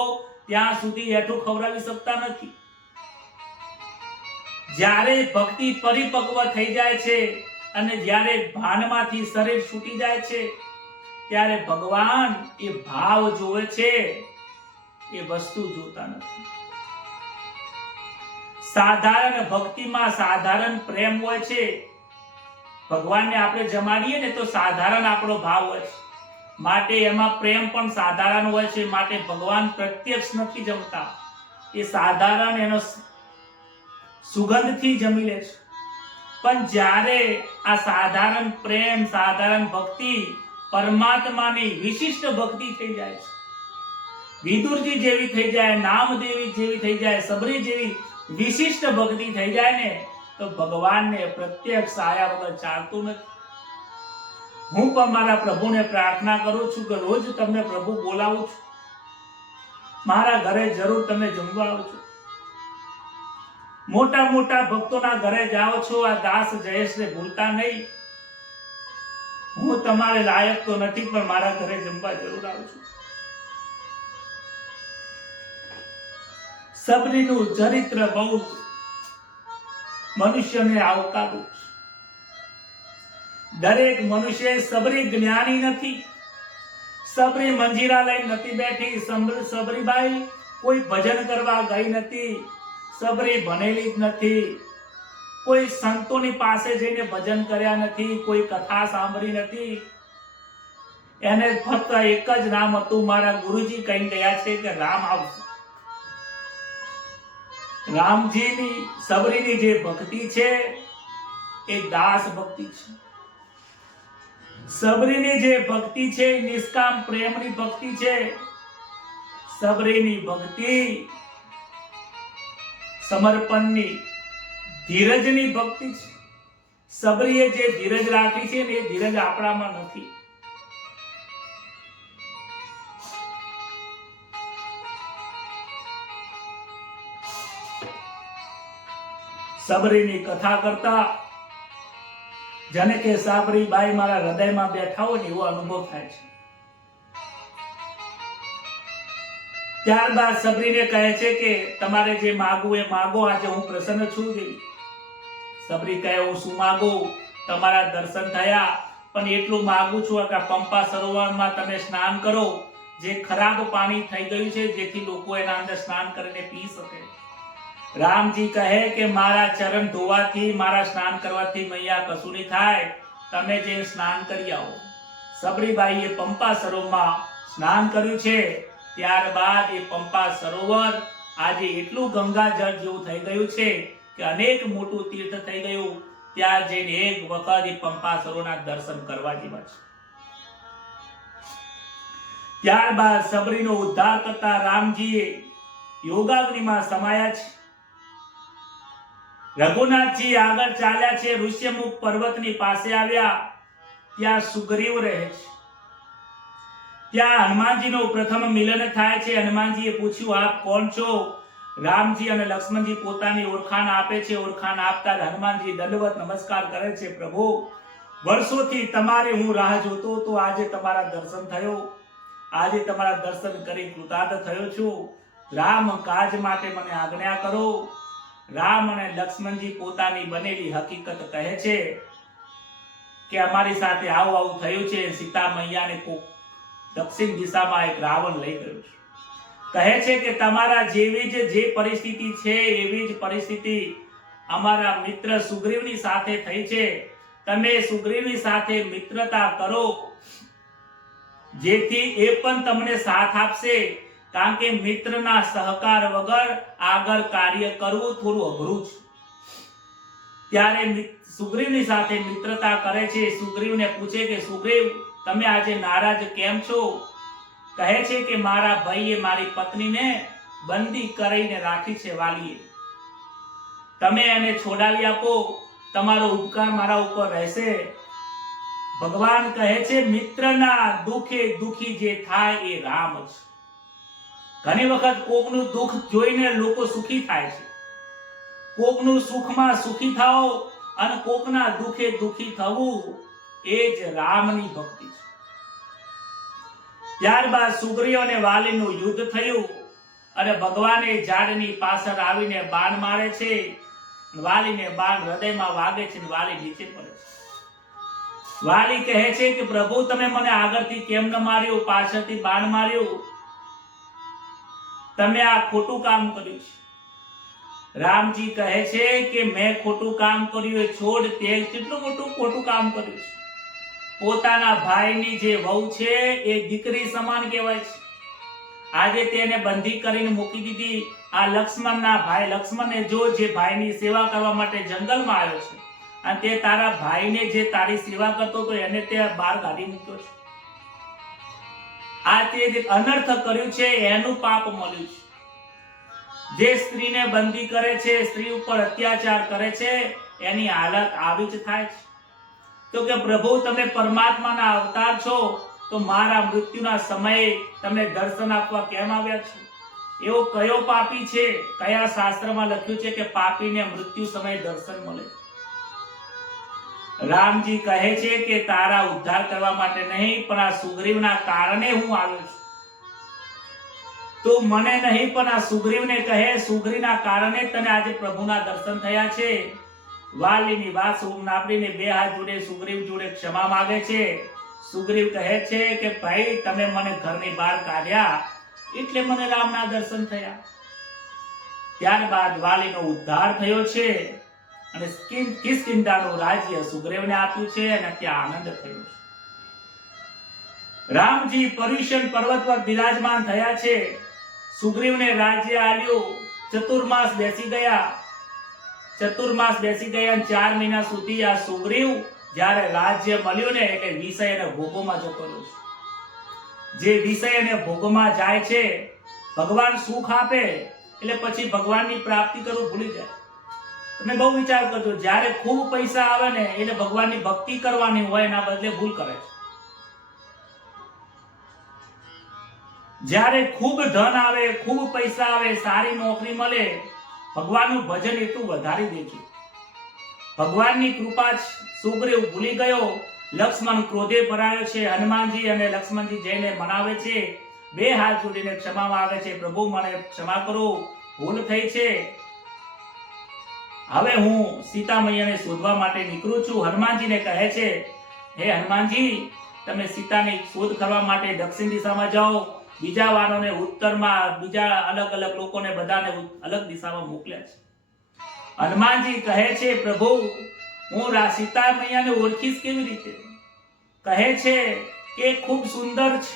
ત્યાં સુધી એઠું ખવડાવી શકતા નથી. જ્યારે ભક્તિ પરિપક્વ થઈ જાય છે અને જ્યારે ભાનમાંથી શરીર છૂટી જાય છે ત્યારે ભગવાન એ ભાવ જોવે છે, એ વસ્તુ જોતા નથી. સાધારણ ભક્તિમાં સાધારણ પ્રેમ હોય છે. ભગવાનને આપણે જમાડીએ ને તો સાધારણ આપણો ભાવ હોય છે, માટે એમાં પ્રેમ પણ સાધારણ હોય છે. માટે ભગવાન પ્રત્યક્ષ નથી જમતા, એ સાધારણ એનો સુગંધથી જમી લે છે. પણ જ્યારે આ સાધારણ પ્રેમ, સાધારણ ભક્તિ પરમાત્માની વિશિષ્ટ ભક્તિ થઈ જાય છે, વિદુરજી જેવી થઈ જાય, નામદેવી જેવી થઈ જાય, સબરી જેવી વિશિષ્ટ ભક્તિ થઈ જાય ને તો ભગવાનને પ્રત્યક્ષ આયા વગર ચાલતું નથી. હું પણ મારા પ્રભુને પ્રાર્થના કરું છું કે રોજ તમને પ્રભુ બોલાવું છું, મારા ઘરે જરૂર તમે જમવા આવજો. મોટા મોટા ભક્તોના ઘરે જાઓ છો, આ દાસ જયેશને ભૂલતા નહીં. હું તમારે લાયક તો નથી, પણ મારા ઘરે જમવા જરૂર આવજો. સબરીનું ચરિત્ર બહુ મનુષ્યને આવકારું છે. દરેક મનુષ્ય સબરી જ્ઞાની નથી. સબરી મંજીરા લઈને નથી બેઠી. સબરીબાઈ કોઈ ભજન કરવા ગઈ નથી. સબરી ભણેલી જ નથી. કોઈ સંતોની પાસે જઈને ભજન કર્યા નથી, કોઈ કથા સાંભળી નથી. એને ફક્ત એક જ નામ હતું, મારા ગુરુજી કહી ગયા છે કે રામ આવશે. રામજીની સબરીની જે ભક્તિ છે એ દાસ ભક્તિ છે. સબરીની જે ભક્તિ છે એ નિષ્કામ પ્રેમની ભક્તિ છે. સબરીની ભક્તિ સમર્પણની, ધીરજની ભક્તિ છે. સબરીએ જે ધીરજ રાખી છે ને એ ધીરજ આપણામાં નથી. સબરીની કથા કરતા જેને કે સાબરીબાઈ મારા હૃદયમાં બેઠા હોય ને એવો અનુભવ થાય છે. ત્યારબાદ સબરીને કહે છે કે તમારે જે માગવું એ માગો, આજે હું પ્રસન્ન છું દેવી. સબરી કહે હું શું માગું, તમારા દર્શન થયા, પણ એટલું માગું છું કે પંપા સરોવરમાં તમે સ્નાન કરો, જે ખરાબ પાણી થઈ ગયું છે, જેથી લોકો એના અંદર સ્નાન કરીને પી શકે. રામજી કહે કે મારા ચરણ ધોવાથી, મારા સ્નાન કરવાથી મૈયા કશું નહીં થાય, તમે જે સ્નાન કરી આવો. સબરીબાઈએ પંપા સરોવરમાં સ્નાન કર્યું છે. ત્યારબાદ એ પંપા સરોવર આજે એટલું ગંગાજળ જેવું થઈ ગયું છે કે અનેક મોટું તીર્થ થઈ ગયું. ત્યાં જઈને એક વખત એ પંપા સરોવરના દર્શન કરવા જેવા છે. ત્યારબાદ સબરીનો ઉદ્ધાર કરતા રામજીએ યોગાગ્નિમાં સમાયા છે. રઘુનાથજી આગળ ચાલ્યા છે, ઋષ્યમુખ પર્વતની પાસે આવ્યા. ત્યાં સુગ્રીવ રહે છે. ત્યાં હનુમાનજીનો પ્રથમ મિલન થાય છે. હનુમાનજીએ પૂછ્યું આપ કોણ છો? રામજી અને લક્ષ્મણજી પોતાની ઓળખાણ આપે છે. ઓળખાણ આપતા હનુમાનજી દંડવત નમસ્કાર કરે છે. પ્રભુ, વર્ષોથી તમારે હું રાહ જોતો તો આજે તમારા દર્શન થયો. આજે તમારા દર્શન કરી કૃતાર્થ થયો છું. રામ કાજ માટે મને આજ્ઞા કરો. રામ અને લક્ષ્મણજી પોતાની બનેલી હકીકત કહે છે કે અમારી સાથે આવું આવું થયું છે. સીતા મૈયાને દક્ષિણ દિશામાં એક રાવણ લઈ ગયો છે. કહે છે કે તમારા જેવી જ જે પરિસ્થિતિ છે એવી જ પરિસ્થિતિ અમારા મિત્ર સુગ્રીવની સાથે થઈ છે. તમે સુગ્રીવની સાથે મિત્રતા કરો, જેથી એ પણ તમને સાથ આપશે. કારણ કે મિત્રના સહકાર વગર આગળ કાર્ય કરવું થોડું અઘરું છે. ત્યારે સુગ્રીવની સાથે મિત્રતા કરે છે. સુગ્રીવને પૂછે કે સુગ્રીવ, તમે આજે નારાજ કેમ છો? કહે છે કે મારા ભાઈએ મારી પત્નીને બંદી કરીને રાખી છે વાલીએ. તમે એને છોડાવી આપો, તમારો ઉપકાર મારા ઉપર રહેશે. ભગવાન કહે છે મિત્રના દુઃખે દુઃખી જે થાય એ રામ છે. ઘણી વખત કોકનું દુઃખ જોઈને લોકો સુખી થાય છે. કોકનું સુખમાં સુખી થાઓ અને કોકના દુઃખે દુઃખી થવું એ જ રામની ભક્તિ છે. ત્યારબાદ સુગ્રીવ અને વાલીનું યુદ્ધ થયું અને ભગવાને ઝાડની પાછળ આવીને બાણ મારે છે. વાલીને બાણ હૃદયમાં વાગે છે, વાલી નીચે પડે છે. વાલી કહે છે કે પ્રભુ તમે મને આગળથી કેમ ન માર્યો, પાછળથી બાણ માર્યો, તમે આ ખોટું કામ કર્યું છે. રામજી કહે છે કે મેં ખોટું કામ કર્યું એ છોડ, તે કેટલું મોટું ખોટું કામ કર્યું છે. પોતાના ભાઈની જે વહુ છે એ દીકરી સમાન કહેવાય છે. આજે તેને બંધી કરીને મૂકી દીધી. આ લક્ષ્મણના ભાઈ લક્ષ્મણને જો જે ભાઈની સેવા કરવા માટે જંગલમાં આવ્યો છે અને તે તારા ભાઈને જે તારી સેવા કરતો હતો એને તે બહાર કાઢી મૂક્યો છે. આ તે જે અનર્થ કર્યું છે એનું પાપ મળ્યું છે. જે સ્ત્રીને બંધી કરે છે, સ્ત્રી ઉપર અત્યાચાર કરે છે, એની હાલત આવી જ થાય છે. તો કે પ્રભુ તમે પરમાત્માના અવતાર છો, તો મારા મૃત્યુના સમયે તમે દર્શન આપવા કેમ આવ્યા છો? એવો કયો પાપી છે, કયા શાસ્ત્રમાં લખ્યું છે કે પાપીને મૃત્યુ સમયે દર્શન મળે? રામજી કહે છે કે તારા ઉદ્ધાર કરવા માટે નહીં, પણ આ સુગ્રીવના કારણે હું આવ્યો છું. તો મને નહીં પણ આ સુગ્રીવને કહે, સુગ્રીવના કારણે તને આજે પ્રભુના દર્શન થયા છે. વાલીની વાત સાંભળીને બે હાથ જોડે સુગ્રીવ જોડે ક્ષમા માંગે છે. સુગ્રીવ કહે છે કે ભાઈ તમે મને ઘરની બહાર કાઢ્યા એટલે મને રામના દર્શન થયા. ત્યારબાદ વાલીનો ઉદ્ધાર થયો છે અને કિષ્કિંધાનું રાજ્ય સુગ્રીવને આપ્યું છે અને ત્યાં આનંદ થયો છે. રામજી પર્યુષણ પર્વત પર બિરાજમાન થયા છે. સુગ્રીવને રાજ્ય આલ્યું. ચતુર્માસ બેસી ગયા. 4 મહિના સુધી આ સુગ્રીવ જ્યારે રાજ્ય મળ્યું ને એટલે વિષય અને ભોગોમાં જતો રહ્યો છે. જે વિષય અને ભોગોમાં જાય છે, ભગવાન સુખ આપે એટલે પછી ભગવાનની પ્રાપ્તિ કરવું ભૂલી જાય. તમે બહુ વિચાર કરજો, જ્યારે ખૂબ પૈસા આવે ને એટલે ભગવાનની ભક્તિ કરવાની હોય એના બદલે ભૂલ કરે છે. જ્યારે ખૂબ ધન આવે, ખૂબ પૈસા આવે, સારી નોકરી મળે, ભગવાનનું ભજન એટલું વધારી દે છે. ભગવાનની કૃપા સુગ્રીવ ભૂલી ગયો. લક્ષ્મણ ક્રોધે ભરાયો છે. હનુમાનજી અને લક્ષ્મણજી જઈને મનાવે છે, બે હાથ જોડીને ક્ષમા માંગે છે. પ્રભુ મને ક્ષમા કરો, ભૂલ થઈ છે. હવે હું સીતા મૈયાને શોધવા માટે નીકળું છું. હનુમાનજીને કહે છે, હે હનુમાનજી તમે સીતાની શોધ કરવા માટે દક્ષિણ દિશામાં જાઓ. બીજા વાનોને ઉત્તરમાં, બીજા અલગ અલગ લોકોને બધાને અલગ દિશામાં મોકલ્યા છે. હનુમાનજી કહે છે પ્રભુ હું સીતા મૈયાને ઓળખીશ કેવી રીતે? કહે છે કે ખૂબ સુંદર છે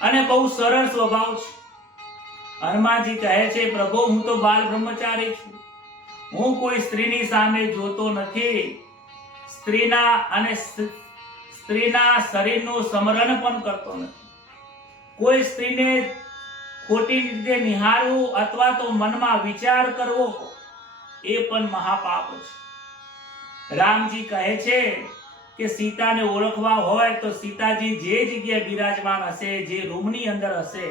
અને બહુ સરળ સ્વભાવ છે. હનુમાનજી કહે છે પ્રભુ હું તો બાલ બ્રહ્મચારી છું. હું કોઈ સ્ત્રીની સામે જોતો નથી. સ્ત્રીના શરીરનું સ્મરણ પણ કરતો નથી. કોઈ સ્ત્રીને ખોટી રીતે નિહાળવું અથવા તો મનમાં વિચાર કરવો એ પણ મહાપાપ છે. રામજી કહે છે કે સીતાને ઓળખવા હોય તો સીતાજી જે જગ્યાએ બિરાજમાન હશે, જે રૂમની અંદર હશે,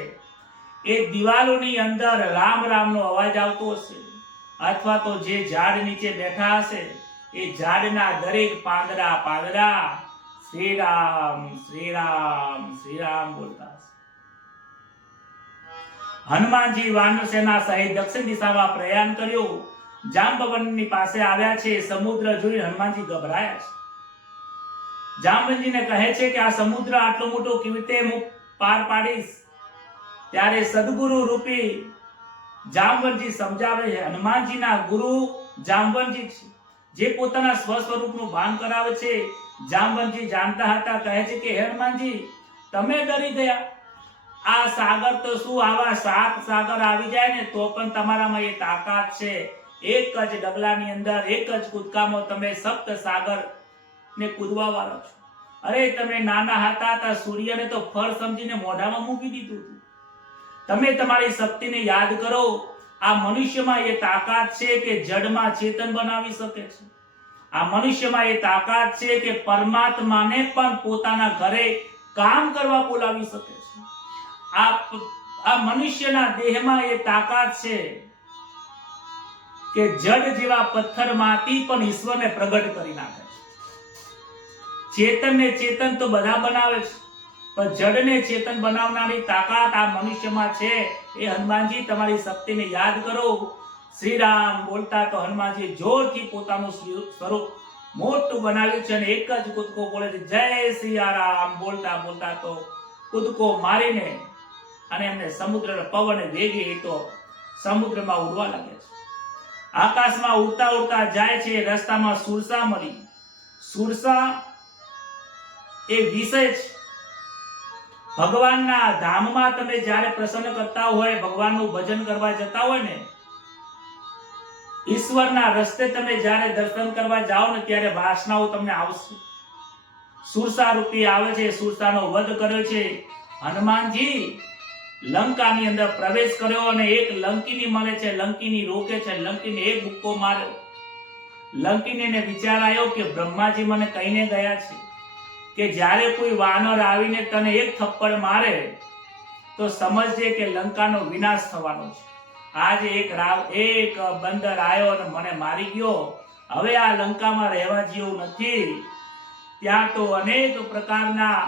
એ દિવાલોની અંદર રામ રામનો અવાજ આવતો હશે, અથવા તો જે ઝાડ નીચે બેઠા હશે એ ઝાડના દરેક પાંદડા શ્રી રામ શ્રી રામ શ્રી રામ બોલતા હશે. હનુમાનજી વાનર સેના સહિત દક્ષિણ દિશામાં પ્રયાણ કર્યું. જાંબવનની પાસે આવ્યા છે. સમુદ્ર જોઈ હનુમાનજી ગભરાયા છે. જાંબવનજીને કહે છે કે આ સમુદ્ર આટલો મોટો કેવી રીતે હું પાર પાડીશ? ત્યારે સદગુરુ રૂપી જાંબવનજી સમજાવે છે. હનુમાનજીના ગુરુ જાંબવનજી છે, જે પોતાના સ્વસ્વરૂપનું ભાન કરાવે છે. જાંબવનજી જાણતા હતા. કહે છે કે હનુમાનજી તમે ડરી ગયા. આ સાગર તો શું, આવા 7 સાગર આવી જાય ને તો પણ તમારામાં એ તાકાત છે. એક જ ડગલાની અંદર, એક જ કૂદકામાં તમે સપ્ત સાગર ને કૂદવા વાળા છો. અરે તમે નાના હતા સૂર્યને તો ફળ સમજીને મોઢામાં મૂકી દીધું હતું. તમે તમારી શક્તિને યાદ કરો. આ મનુષ્યમાં એ તાકાત છે કે જડમાં ચેતન બનાવી શકે છે. આ મનુષ્યમાં એ તાકાત છે કે પરમાત્માને પણ પોતાના ઘરે કામ કરવા બોલાવી શકે છે. આ મનુષ્યના દેહમાં એ તાકાત છે કે જડ જેવા પથ્થરમાંથી પણ ઈશ્વરને પ્રગટ કરી નાખે છે. ચેતનને ચેતન તો બધા બનાવે છે, પણ જડને ચેતન બનાવનારી તાકાત આ મનુષ્યમાં છે. એ હનુમાનજી તમારી શક્તિને યાદ કરો. શ્રી રામ બોલતા તો હનુમાનજી જોરથી પોતાનું સ્વરૂપ મોટું બનાવ્યું છે અને એક જ કૂદકો બોલે છે, જય શ્રી રામ બોલતા બોલતા તો કૂદકો મારીને અને એમને સમુદ્રના પવન વેગે તો સમુદ્રમાં ઉડવા લાગે છે. આકાશમાં ઉડતા ઉડતા જાય છે. રસ્તામાં સુરસા મળી. સુરસા એ વિષય છે. ભગવાનના ધામમાં તમે જ્યારે પ્રસન્ન કરતા હોય, ભગવાનનું ભજન કરવા જતા હોય ને, ઈશ્વરના રસ્તે તમે જ્યારે દર્શન કરવા જાઓ ને, ત્યારે વાસનાઓ તમને આવશે. સુરસા રૂપી આવે છે. સુરસાનો વધ કર્યો છે હનુમાનજી. લંકાની અંદર પ્રવેશ કર્યો અને એક લંકીની મળે છે. લંકીની રોકે છે. લંકીને એક મુક્કો માર્યો. લંકીને વિચાર આવ્યો કે બ્રહ્માજી મને કહીને ગયા છે કે જ્યારે કોઈ વાનર આવીને તને એક થપ્પડ મારે તો સમજજે કે લંકાનો વિનાશ થવાનો છે. આજે એક બંદર આવ્યો અને મને મારી ગયો. હવે આ લંકામાં રહેવા જેવું નથી. ત્યાં તો અનેક પ્રકારના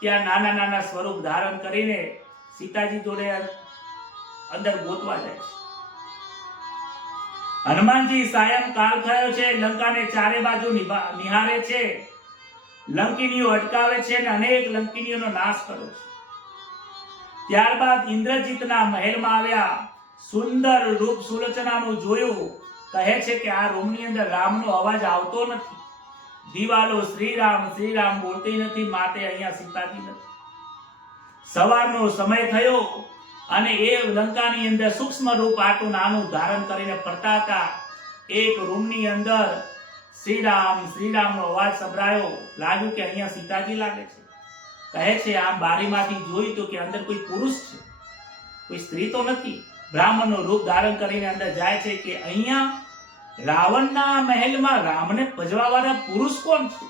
ત્યાં નાના નાના સ્વરૂપ ધારણ કરીને સીતાજી જોડે અંદર ગોતવા જાય છે. હનુમાનજી સાયંકાળ થયો છે. લંકાને ચારે બાજુ નિહાળે છે. લંકીનીઓ અટકાવે છે અને અનેક લંકીનીઓનો નાશ કર્યો છે. ત્યારબાદ ઇન્દ્રજીતના મહેલમાં આવ્યા. સુંદર રૂપ સુરચનાનું જોયું. કહે છે કે આ રૂમની અંદર રામનો અવાજ આવતો નથી. દિવાલો શ્રી રામ બોલતી નથી, માટે અહીંયા સીતાજી નથી. સવારનો સમય થયો અને એ લંકાની અંદર સૂક્ષ્મ રૂપ આટલું નાનું ધારણ કરીને ફરતા હતા. એક રૂમની અંદર શ્રી રામનો અવાજ સંભળાયો. લાગ્યું કે અહીંયા સીતાજી લાગે છે. કહે છે આમ બારીમાંથી જોયું તો કે અંદર કોઈ પુરુષ છે, કોઈ સ્ત્રી તો નથી. બ્રાહ્મણનું રૂપ ધારણ કરીને અંદર જાય છે કે અહીંયા રાવણના મહેલમાં રામને ભજવા વાળા પુરુષ કોણ છે?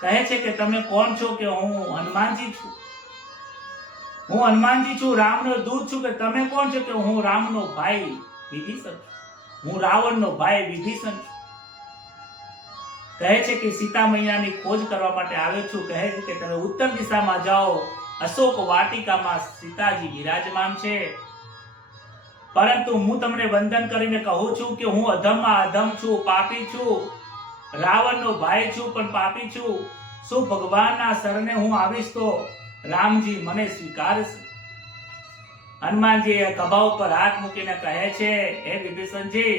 કહે છે કે તમે કોણ છો? કે હું હનુમાનજી છું. હું હનુમાનજી છું, રામનો દૂત છું. કે તમે કોણ છો? કે હું રામનો ભાઈ વિભીષણ છું. હું રાવણનો ભાઈ વિભીષણ છું. કહે છે કે સીતા મૈયાની ખોજ કરવા માટે આવ્યો છું. કહે છે કે તમે ઉત્તર દિશામાં જાઓ. અશોક વાટિકામાં સીતાજી બિરાજમાન છે. પરંતુ હું તમને વંદન કરીને કહું છું કે હું અધમમાં અધમ છું, પાપી છું. રાવણનો ભાઈ છું પણ પાપી છું. શું ભગવાનના શરણે હું આવીશ તો રામજી મને સ્વીકારશે? હનુમાનજી ખભા ઉપર હાથ મૂકીને કહે છે, હે વિભીષણજી,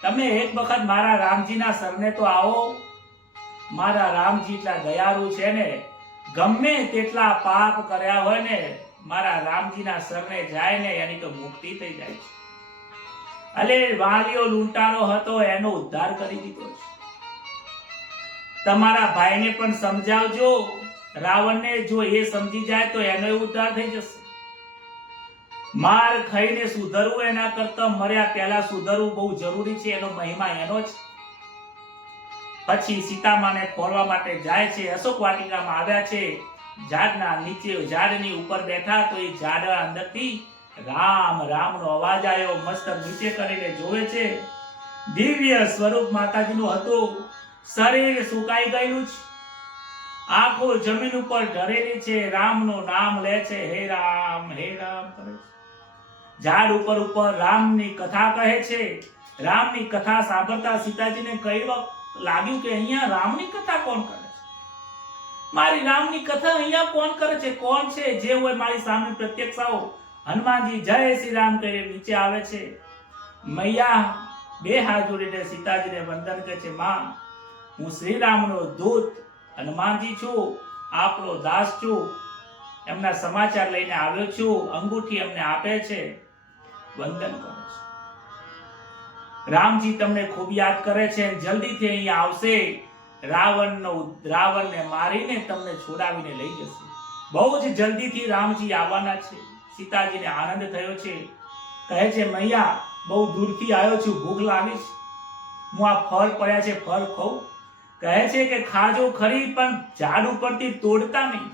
તમે એક વખત મારા રામજીના શરણે તો આવો. મારા રામજી એટલા દયાળુ છે ને, ગમે તેટલા પાપ કર્યા હોય ને, મારા રામજીના શરણે જાય ને એની તો મુક્તિ થઈ જાય છે. અલે વાલિયો લૂંટારો હતો, એનો ઉદ્ધાર કરી દીધો છે. તમારા ભાઈને પણ સમજાવજો. રાવણને જો એ સમજી જાય તો એનો ઉદ્ધાર થઈ જશે. માર ખાઈને સુધરવું એના કરતા મર્યા પહેલા સુધરવું બહુ જરૂરી છે. એનો મહિમા એનો છે. પછી સીતામાને ખોરવા માટે જાય છે. અશોક વાટિકામાં આવ્યા છે. ઝાડના નીચે, ઝાડની ઉપર બેઠા તો એ ઝાડના અંદરથી રામનો અવાજ આવ્યો. મસ્ત નીચે કરીને જોવે છે. દિવ્ય સ્વરૂપ માતાજીનું હતું. શરીર સુકાઈ ગયેલું છે. આંખો જમીન ઉપર ઢળેલી છે. રામનું નામ લે છે, હે રામ કરે છે. ઝાડ ઉપર રામની કથા કહે છે. રામની કથા સાંભળતા સીતાજીને કહેવા લાગ્યું કે અહીંયા રામની કથા કોણ કરે છે? મારી રામની કથા અહીંયા કોણ કરે છે? કોણ છે? જે હોય મારી સામે પ્રત્યક્ષ આવો. હનુમાનજી જય શ્રી રામ કહી નીચે આવે છે. મૈયા બે હાથ જોડીને સીતાજીને વંદન કરે છે. માં, હું શ્રી રામનો દૂત હનુમાનજી છું, આપણો દાસ છું. એમના સમાચાર લઈને આવ્યો છું. અંગૂઠી અમને આપે છે, વંદન કરે છે. રામજી તમને ખૂબ યાદ કરે છે. જલ્દીથી અહીંયા આવશે. રાવણને મારીને તમને છોડાવીને લઈ જશે. બહુ જ જલ્દીથી રામજી આવવાના છે. સીતાજીને આનંદ થયો છે. કહે છે, મૈયા, બહુ દૂરથી આવ્યો છું, ભૂખ લાગી છે. હું આ ફળ પડ્યા છે, ફળ ખાઉં? કહે છે કે ખાજો ખરી, પણ ઝાડ ઉપરથી તોડતા નહીં.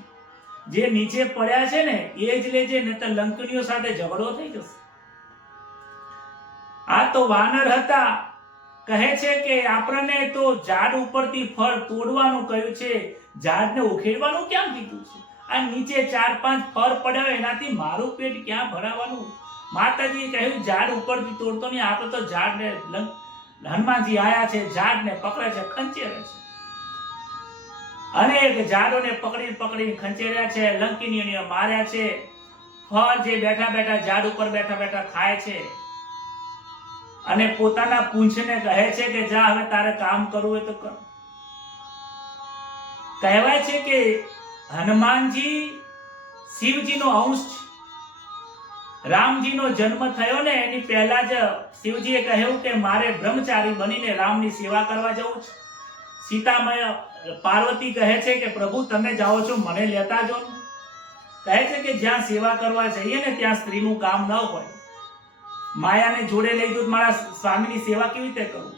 જે નીચે પડ્યા છે ને એ જ લેજે, નહીતર લંકણીઓ સાથે ઝઘડો થઈ જશે. આ તો વાનર હતા. કહે છે કે આપણને તો ઝાડ ઉપરથી ફળ તોડવાનું કહ્યું છે, ઝાડને ઉખેડવાનું ક્યાં કીધું છે? આ નીચે 4-5 ફળ પડ્યા એનાથી મારું પેટ ક્યાં ભરાવાનું? માતાજી કહ્યું ઝાડ ઉપરથી તોડતો નહીં, આપણે તો ઝાડને હનુમાનજી આયા છે, ઝાડને પકડે છે, ખંચેરે છે. અનેક ઝાડોને પકડીને ખંચેર્યા છે, લંકિનીઓને માર્યા છે, ફળ જે બેઠા બેઠા ઝાડ ઉપર બેઠા બેઠા ખાય છે, અને પોતાના પૂંછને કહે છે કે જા હવે તારે કામ કરવું હોય તો કર. કહેવાય છે કે હનુમાનજી શિવજીનો અંશ છે. રામજીનો જન્મ થયો ને એની પહેલા જ શિવજીએ કહ્યું કે મારે બ્રહ્મચારી બનીને રામની સેવા કરવા જવું છે. સીતામય પાર્વતી કહે છે કે પ્રભુ તમે જાઓ છો, મને લેતા જો. કહે છે કે જ્યાં સેવા કરવા જઈએ ને ત્યાં સ્ત્રીનું કામ ન હોય. માયાને જોડે લઈ જો, મારા સ્વામીની સેવા કેવી રીતે કરું?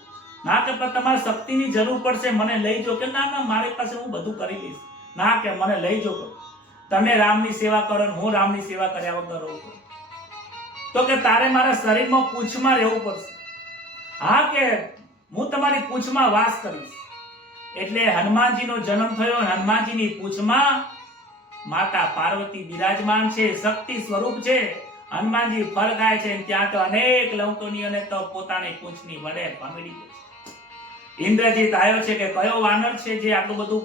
ના કે તમારે શક્તિની જરૂર પડશે, મને લઈ જો. કે ના ના, મારી પાસે હું બધું કરી લઈશ. ના કે મને લઈ જો, તમે રામની સેવા કરો ને હું રામની સેવા કર્યા વગર રહું છું. તો કે તારે મારા શરીરમાં પૂંછમાં રહેવું પડશે. હા કે હું તમારી પૂંછમાં વાસ કરીશ. એટલે હનુમાનજીનો જન્મ થયો. હનુમાનજીની પૂંછમાં માતા પાર્વતી બિરાજમાન છે, શક્તિ સ્વરૂપ છે. હનુમાનજી ફર ખાય છે, ત્યાં તો અનેક લંકોનીઓને તો પોતાની પૂંછની વડે ભંગડી દે છે. ઇન્દ્રજીત આવ્યો છે કે કયો વાનર છે જે આટલું બધું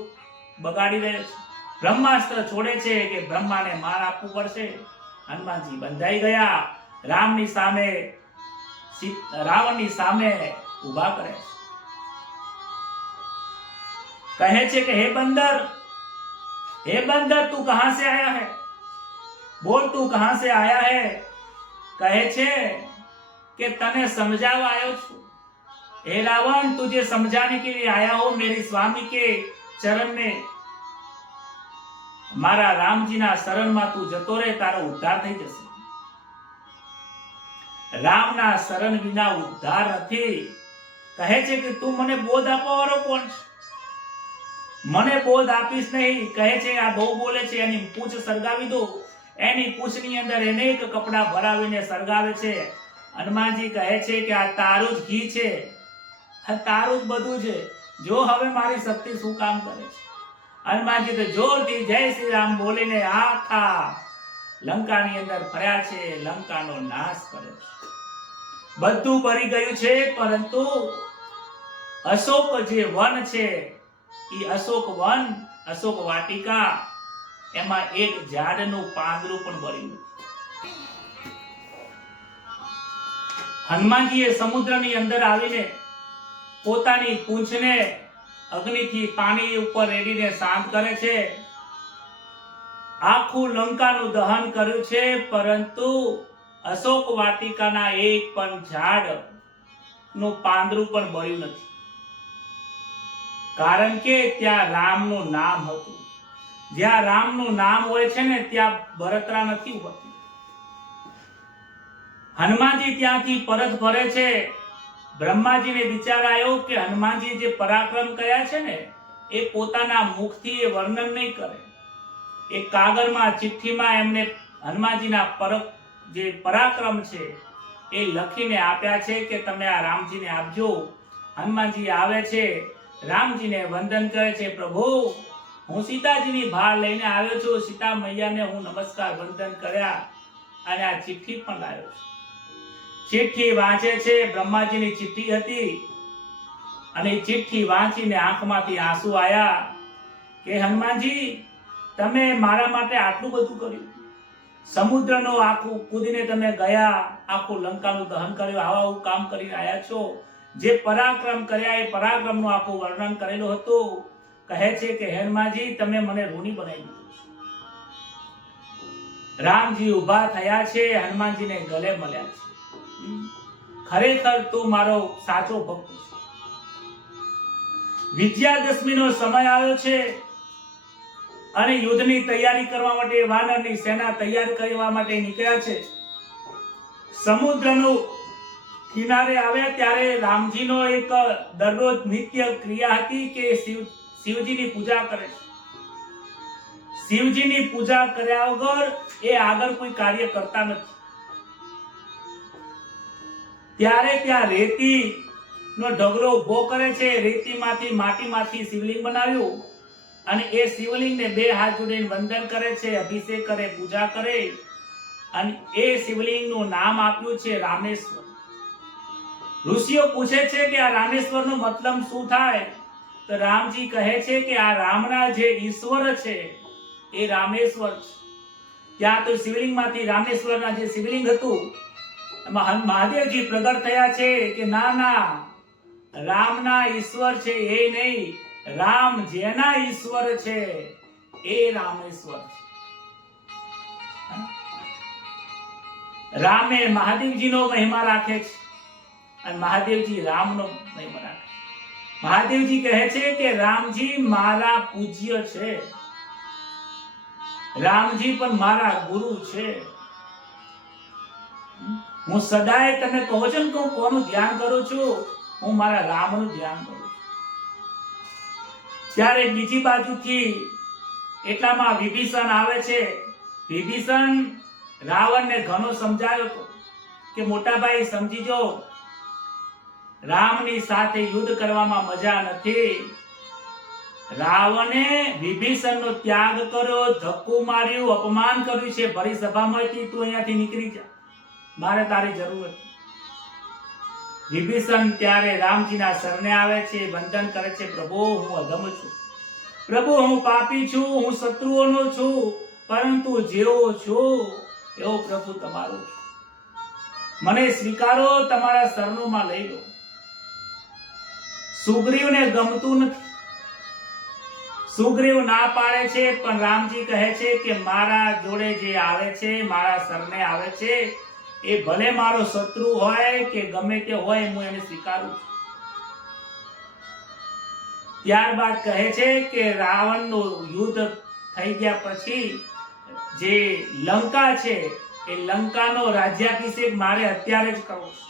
બગાડી રહ્યો છે. બ્રહ્માસ્ત્ર છોડે છે કે બ્રહ્માને માર આપવું પડશે. હનુમાનજી બંધાઈ ગયા, રામની સામે રાવણની સામે ઉભા કરે છે. કહે છે કે હે બંદર તું કહાં से आया है? बोल तू कहां से आया है? કહે છે કે તને समझावा आयो છું. हे रावण, तुझे समझाने के लिए आया हूं. मेरे स्वामी के चरण में, મારા રામજીના શરણમાં તું જતો રહે, તારો ઉદ્ધાર થઈ જશે. રામના શરણ વિના ઉદ્ધાર નથી. કહે છે કે તું મને બોધ આપવા વાળો કોણ છે? મને બોધ આપીશ નહીં. કહે છે આ બહુ બોલે છે, એની પૂંછ સળગાવી દો. એની પૂંછની અંદર અનેક કપડા ભરાવીને સળગાવે છે. હનુમાનજી કહે છે કે આ તારું જ ઘી છે, આ તારું જ બધું છે. જો હવે મારી શક્તિ શું કામ કરે છે? હનુમાનજી તો જોરથી જય શ્રી રામ બોલીને આખા લંકાની અંદર ફર્યા છે, લંકાનો નાશ કર્યો છે. બધું બળી ગયું છે, પરંતુ અશોક જે વન છે, એ અશોક વન, અશોક વાટિકા, એમાં એક ઝાડનું પાંદડું પણ બળ્યું. હનુમાનજીએ સમુદ્રની અંદર આવીને પોતાની પૂંછને અગ્નિથી પાણી ઉપર રેડીને શાંત કરે છે. આખું લંકાનું દહન કર્યું છે, પરંતુ અશોક વાટિકાના એક પણ ઝાડનું પાંદડું પણ બળ્યું નથી. કારણ કે ત્યાં રામનું નામ હતું. જ્યાં રામનું નામ હોય છે ને ત્યાં બળતરા નથી હોતી. હનુમાનજી ત્યાંથી પરત ફરે છે. બ્રહ્માજીને વિચાર આવ્યો કે હનુમાનજી જે પરાક્રમ કર્યા છે ને એ પોતાના મુખથી એ વર્ણન નહીં કરે. એ કાગળમાં, ચિઠ્ઠીમાં એમને હનુમાનજીના જે પરાક્રમ છે એ લખીને આપ્યા છે કે તમે આ રામજીને આપજો. હનુમાનજી આવે છે, રામજીને વંદન કરે છે. પ્રભુ, હું સીતાજીની ભાર લઈને આવ્યો છું. સીતા મૈયાને હું નમસ્કાર વંદન કર્યા અને આ ચિઠ્ઠી પણ લાવ્યો છું. ચિઠ્ઠી વાંચે છે. બ્રહ્માજીની ચિઠ્ઠી હતી અને ચિઠ્ઠી વાંચીને આંખમાંથી આંસુ આવ્યા કે હનુમાનજી, તમે મારા માટે આટલું બધું કર્યું. સમુદ્રનો આખું કૂદીને તમે ગયા, આખું લંકાનું દહન કર્યું, આવું કામ કરીને આવ્યા છો. જે પરાક્રમ કર્યા એ પરાક્રમનું આખું વર્ણન કરેલું હતું. કહે છે કે હનુમાનજી, તમે મને ઋણી બનાવી દીધું. રામજી ઉભા થયા છે, હનુમાનજીને ગલે મળ્યા છે. ખરેખર તું મારો સાચો ભક્ત છે. વિજયાદશમીનો સમય આવ્યો છે અને યુદ્ધની તૈયારી કરવા માટે વાનરની સેના તૈયાર કરવા માટે નીકળ્યા છે. સમુદ્રનું કિનારે આવ્યા ત્યારે રામજીનો એક દરરોજ નિત્ય ક્રિયા હતી કે શિવજીની પૂજા કરે છે. શિવજીની પૂજા કર્યા વગર એ આગળ કોઈ કાર્ય કરતા નથી. ત્યારે ત્યાં રેતી નો ઢગલો ઉભો કરે છે. રેતીમાંથી, માટીમાંથી શિવલિંગ બનાવ્યું અને એ શિવલિંગને બે હાથ જોડીને વંદન કરે છે, અભિષેક કરે, પૂજા કરે અને એ શિવલિંગનું નામ આપ્યું છે રામેશ્વર. ઋષિઓ પૂછે છે કે આ રામેશ્વરનો મતલબ શું થાય? તો રામજી કહે છે કે આ રામના જે ઈશ્વર છે એ રામેશ્વર છે. ત્યાં તો શિવલિંગમાંથી રામેશ્વરના જે શિવલિંગ હતું એમાં મહાદેવજી પ્રગટ થયા છે કે ના ના, રામના ઈશ્વર છે એ નહીં, રામ જેના ઈશ્વર છે એ રામેશ્વર છે. રામે મહાદેવજીનો મહિમા રાખે છે અને મહાદેવજી રામનો મહિમા રાખે. મહાદેવજી કહે છે કે રામજી મારા પૂજ્ય છે, રામજી પણ મારા ગુરુ છે. હું સદાય તમે કહો છો ને કે હું કોનું ધ્યાન કરું છું? હું મારા રામનું ધ્યાન કરું છું. ત્યારે બીજી બાજુથી એટલામાં વિભીષણ આવે છે. વિભીષણ રાવણને ઘણો સમજાયો હતો કે મોટા ભાઈ સમજી જો, રામની સાથે યુદ્ધ કરવામાં મજા નથી. રાવણે વિભીષણનો ત્યાગ કર્યો, ધક્કો માર્યું, અપમાન કર્યું છે. ભરી સભામાંથી તું અહીંયાથી નીકળી જા, મારે તારી જરૂર નથી. વિભીષણ ત્યારે રામજીના શરણે આવે છે, વંદન કરે છે. પ્રભુ હું અધમ છું, પ્રભુ હું પાપી છું, હું શત્રુઓનો છું, પરંતુ જેવો છું એવો પ્રભુ તમારો છું. મને સ્વીકારો, તમારા શરણોમાં લઈ લો. સુગ્રીવને ગમતું નથી. સુગ્રીવ ના પાડે છે, પણ રામજી કહે છે કે મારા જોડે જે આવે છે, મારા શરણે આવે છે, એ ભલે મારો શત્રુ હોય કે ગમે તે હોય, હું એને સ્વીકારું છું. ત્યારબાદ કહે છે કે રાવણનું યુદ્ધ થઈ ગયા પછી જે લંકા છે એ લંકાનો રાજ્યાભિષેક મારે અત્યારે જ કરવો છે.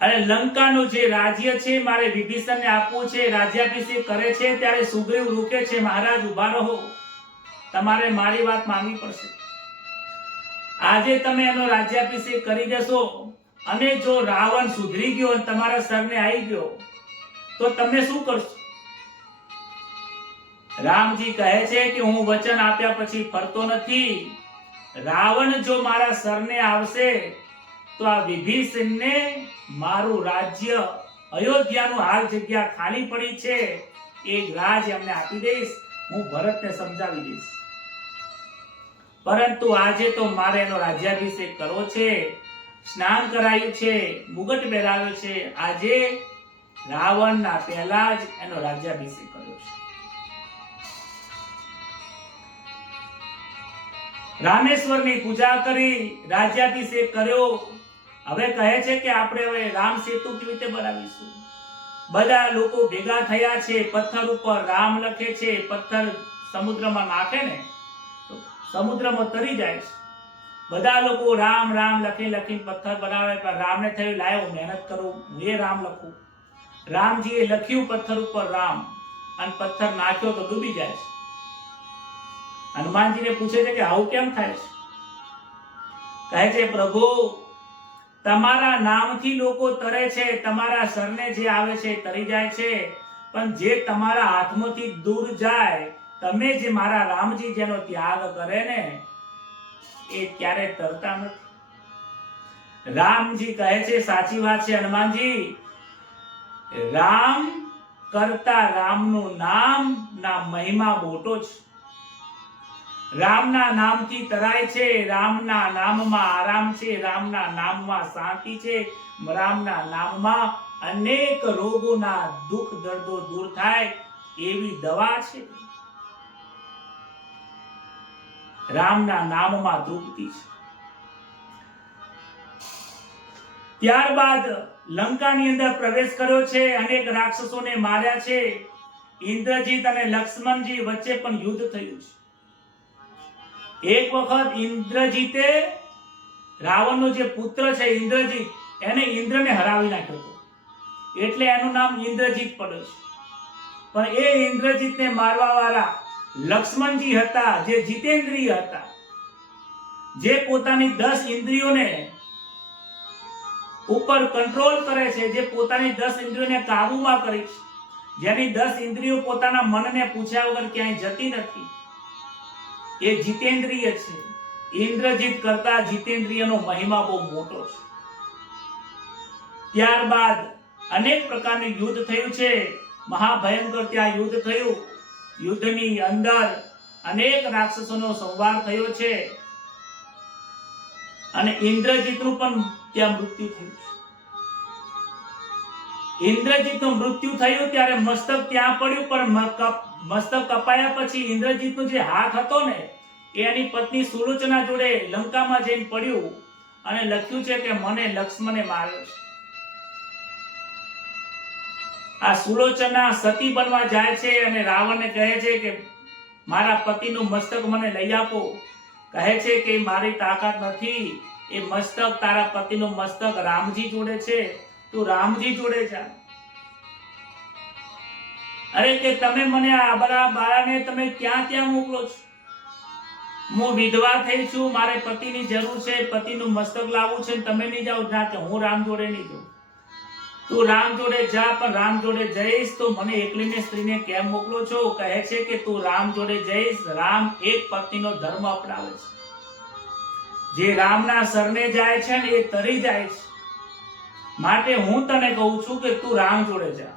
અને લંકાનું જે રાજ્ય છે મારે વિભીષણને આપવું છે. રાજ્યાભિષેક કરે છે ત્યારે સુગ્રીવ રૂકે છે, મહારાજ ઉભા રહો, તમારે મારી વાત માનવી પડશે. આજે તમે એનો રાજ્યાભિષેક કરી દેશો અને જો રાવણ સુધરી ગયો અને તમારા શરણે આવી ગયો તો તમે શું કરશો? રામજી કહે છે કે હું વચન આપ્યા પછી ફરતો નથી. રાવણ જો મારા શરણે આવશે તો આ વિભીષણને મારું રાજ્ય અયોધ્યાનું હાલ જગ્યા ખાલી પડી છે એ રાજ એમને આપી દઈશ, હું ભરતને સમજાવી દઈશ. પરંતુ આજે તો મારે એનો રાજ્યાભિષેક કરવો છે. સ્નાન કરાયું છે, મુગટ પહેરાવ્યો છે. આજે રાવણના પહેલા જ એનો રાજ્યાભિષેક કર્યો છે. રામેશ્વરની પૂજા કરી, રાજ્યાભિષેક કર્યો. હવે કહે છે કે આપણે હવે રામ સેતુ કેવી રીતે બનાવીશું? બધા લોકો ભેગા થયા છે, પથ્થર ઉપર રામ લખે છે. પથ્થર સમુદ્રમાં નાખે ને તો સમુદ્રમાં તરી જાય છે. બધા લોકો રામ રામ લખી લખીને પથ્થર બનાવે. પણ રામને થયું લાય હું મહેનત કરું, હું એ રામ લખું. રામજીએ લખ્યું પથ્થર ઉપર રામ, અને પથ્થર નાખ્યો તો ડૂબી જાય છે. હનુમાનજીને પૂછે છે કે આવું કેમ થાય છે? કહે છે પ્રભુ તમારા નામથી લોકો તરે છે, તમારા શરણે જે આવે છે તરી જાય છે, પણ જે તમારા હાથમાંથી દૂર જાય, તમે જે મારા રામજી જેનો ત્યાગ કરે ને એ ક્યારે તરતા નથી. રામજી કહે છે સાચી વાત છે હનુમાનજી, રામ કરતા રામનું નામ ના મહિમા મોટો છે. રામના નામથી તરાય છે, રામના નામમાં આરામ છે, રામના નામમાં શાંતિ છે, રામના નામમાં અનેક રોગોના દુઃખ દર્દો દૂર થાય એવી દવા છે. રામના નામમાં તૃપ્તિ છે. ત્યારબાદ લંકાની અંદર પ્રવેશ કર્યો છે, અનેક રાક્ષસોને માર્યા છે. ઇન્દ્રજીત અને લક્ષ્મણજી વચ્ચે પણ યુદ્ધ થયું છે. એક વખત ઇન્દ્રજીતે રાવણનો જે પુત્ર છે ઇન્દ્રજીત, એને ઇન્દ્રને હરાવી નાખ્યો હતો, એટલે એનું નામ ઇન્દ્રજીત પડ્યું છે. પણ એ ઇન્દ્રજીતને મારવા વાળા લક્ષ્મણજી હતા, જે જીતેન્દ્રિય હતા, જે પોતાની 10 ઇન્દ્રિયોને ઉપર કંટ્રોલ કરે છે, જે પોતાની 10 ઇન્દ્રિયોને કાબૂમાં કરી છે, જેની 10 ઇન્દ્રિયો પોતાના મનને પૂછ્યા વગર ક્યાંય જતી નથી, એ જીતેન્દ્રિય છે. ઇન્દ્રજીત કરતા જીતેન્દ્રિયનો મહિમા બહુ મોટો છે. ત્યારબાદ અનેક પ્રકારનું યુદ્ધ થયું છે. મહાભયંકર ત્યાં યુદ્ધ થયું. યુદ્ધની અંદર અનેક રાક્ષસોનો સંહાર થયો છે અને ઇન્દ્રજીતનું પણ ત્યાં મૃત્યુ થયું છે. ઇન્દ્રજીતનું મૃત્યુ થયું ત્યારે મસ્તક ત્યાં પડ્યું, પણ મસ્તક કપાયા પછી ઇન્દ્રજીતનો જે હાથ હતો ને એ એની પત્ની સુલોચના જોડે લંકામાં જઈને પડ્યું અને લખ્યું છે કે મને લક્ષ્મણે માર્યો છે. આ સુલોચના સતી બનવા જાય છે અને રાવણને કહે છે કે મારા પતિનું મસ્તક મને લઈ આપો. કહે છે કે મારી તાકાત નથી, એ મસ્તક તારા પતિનું મસ્તક રામજી જોડે છે, તું રામજી જોડે જા. અરે કે તમે મને આ બાળાને તમે ત્યાં મોકલો છો? હું વિધવા થઈ છું, મારે પતિની જરૂર છે, પતિનું મસ્તક લાવવું છે, તમે નહીં જાઓ? ના, કે હું રામ જોડે નહીં જાઉં. તું રામ જોડે જા, પણ રામ જોડે જઈશ તો મને એકલીને સ્ત્રીને કેમ મોકલો છો? કહે છે કે તું રામ જોડે જઈશ, રામ એક પત્નીનો ધર્મ અપનાવે છે. જે રામના શરણે જાય છે ને એ તરી જાય છે. માટે હું તને કહું છું કે તું રામ જોડે જા.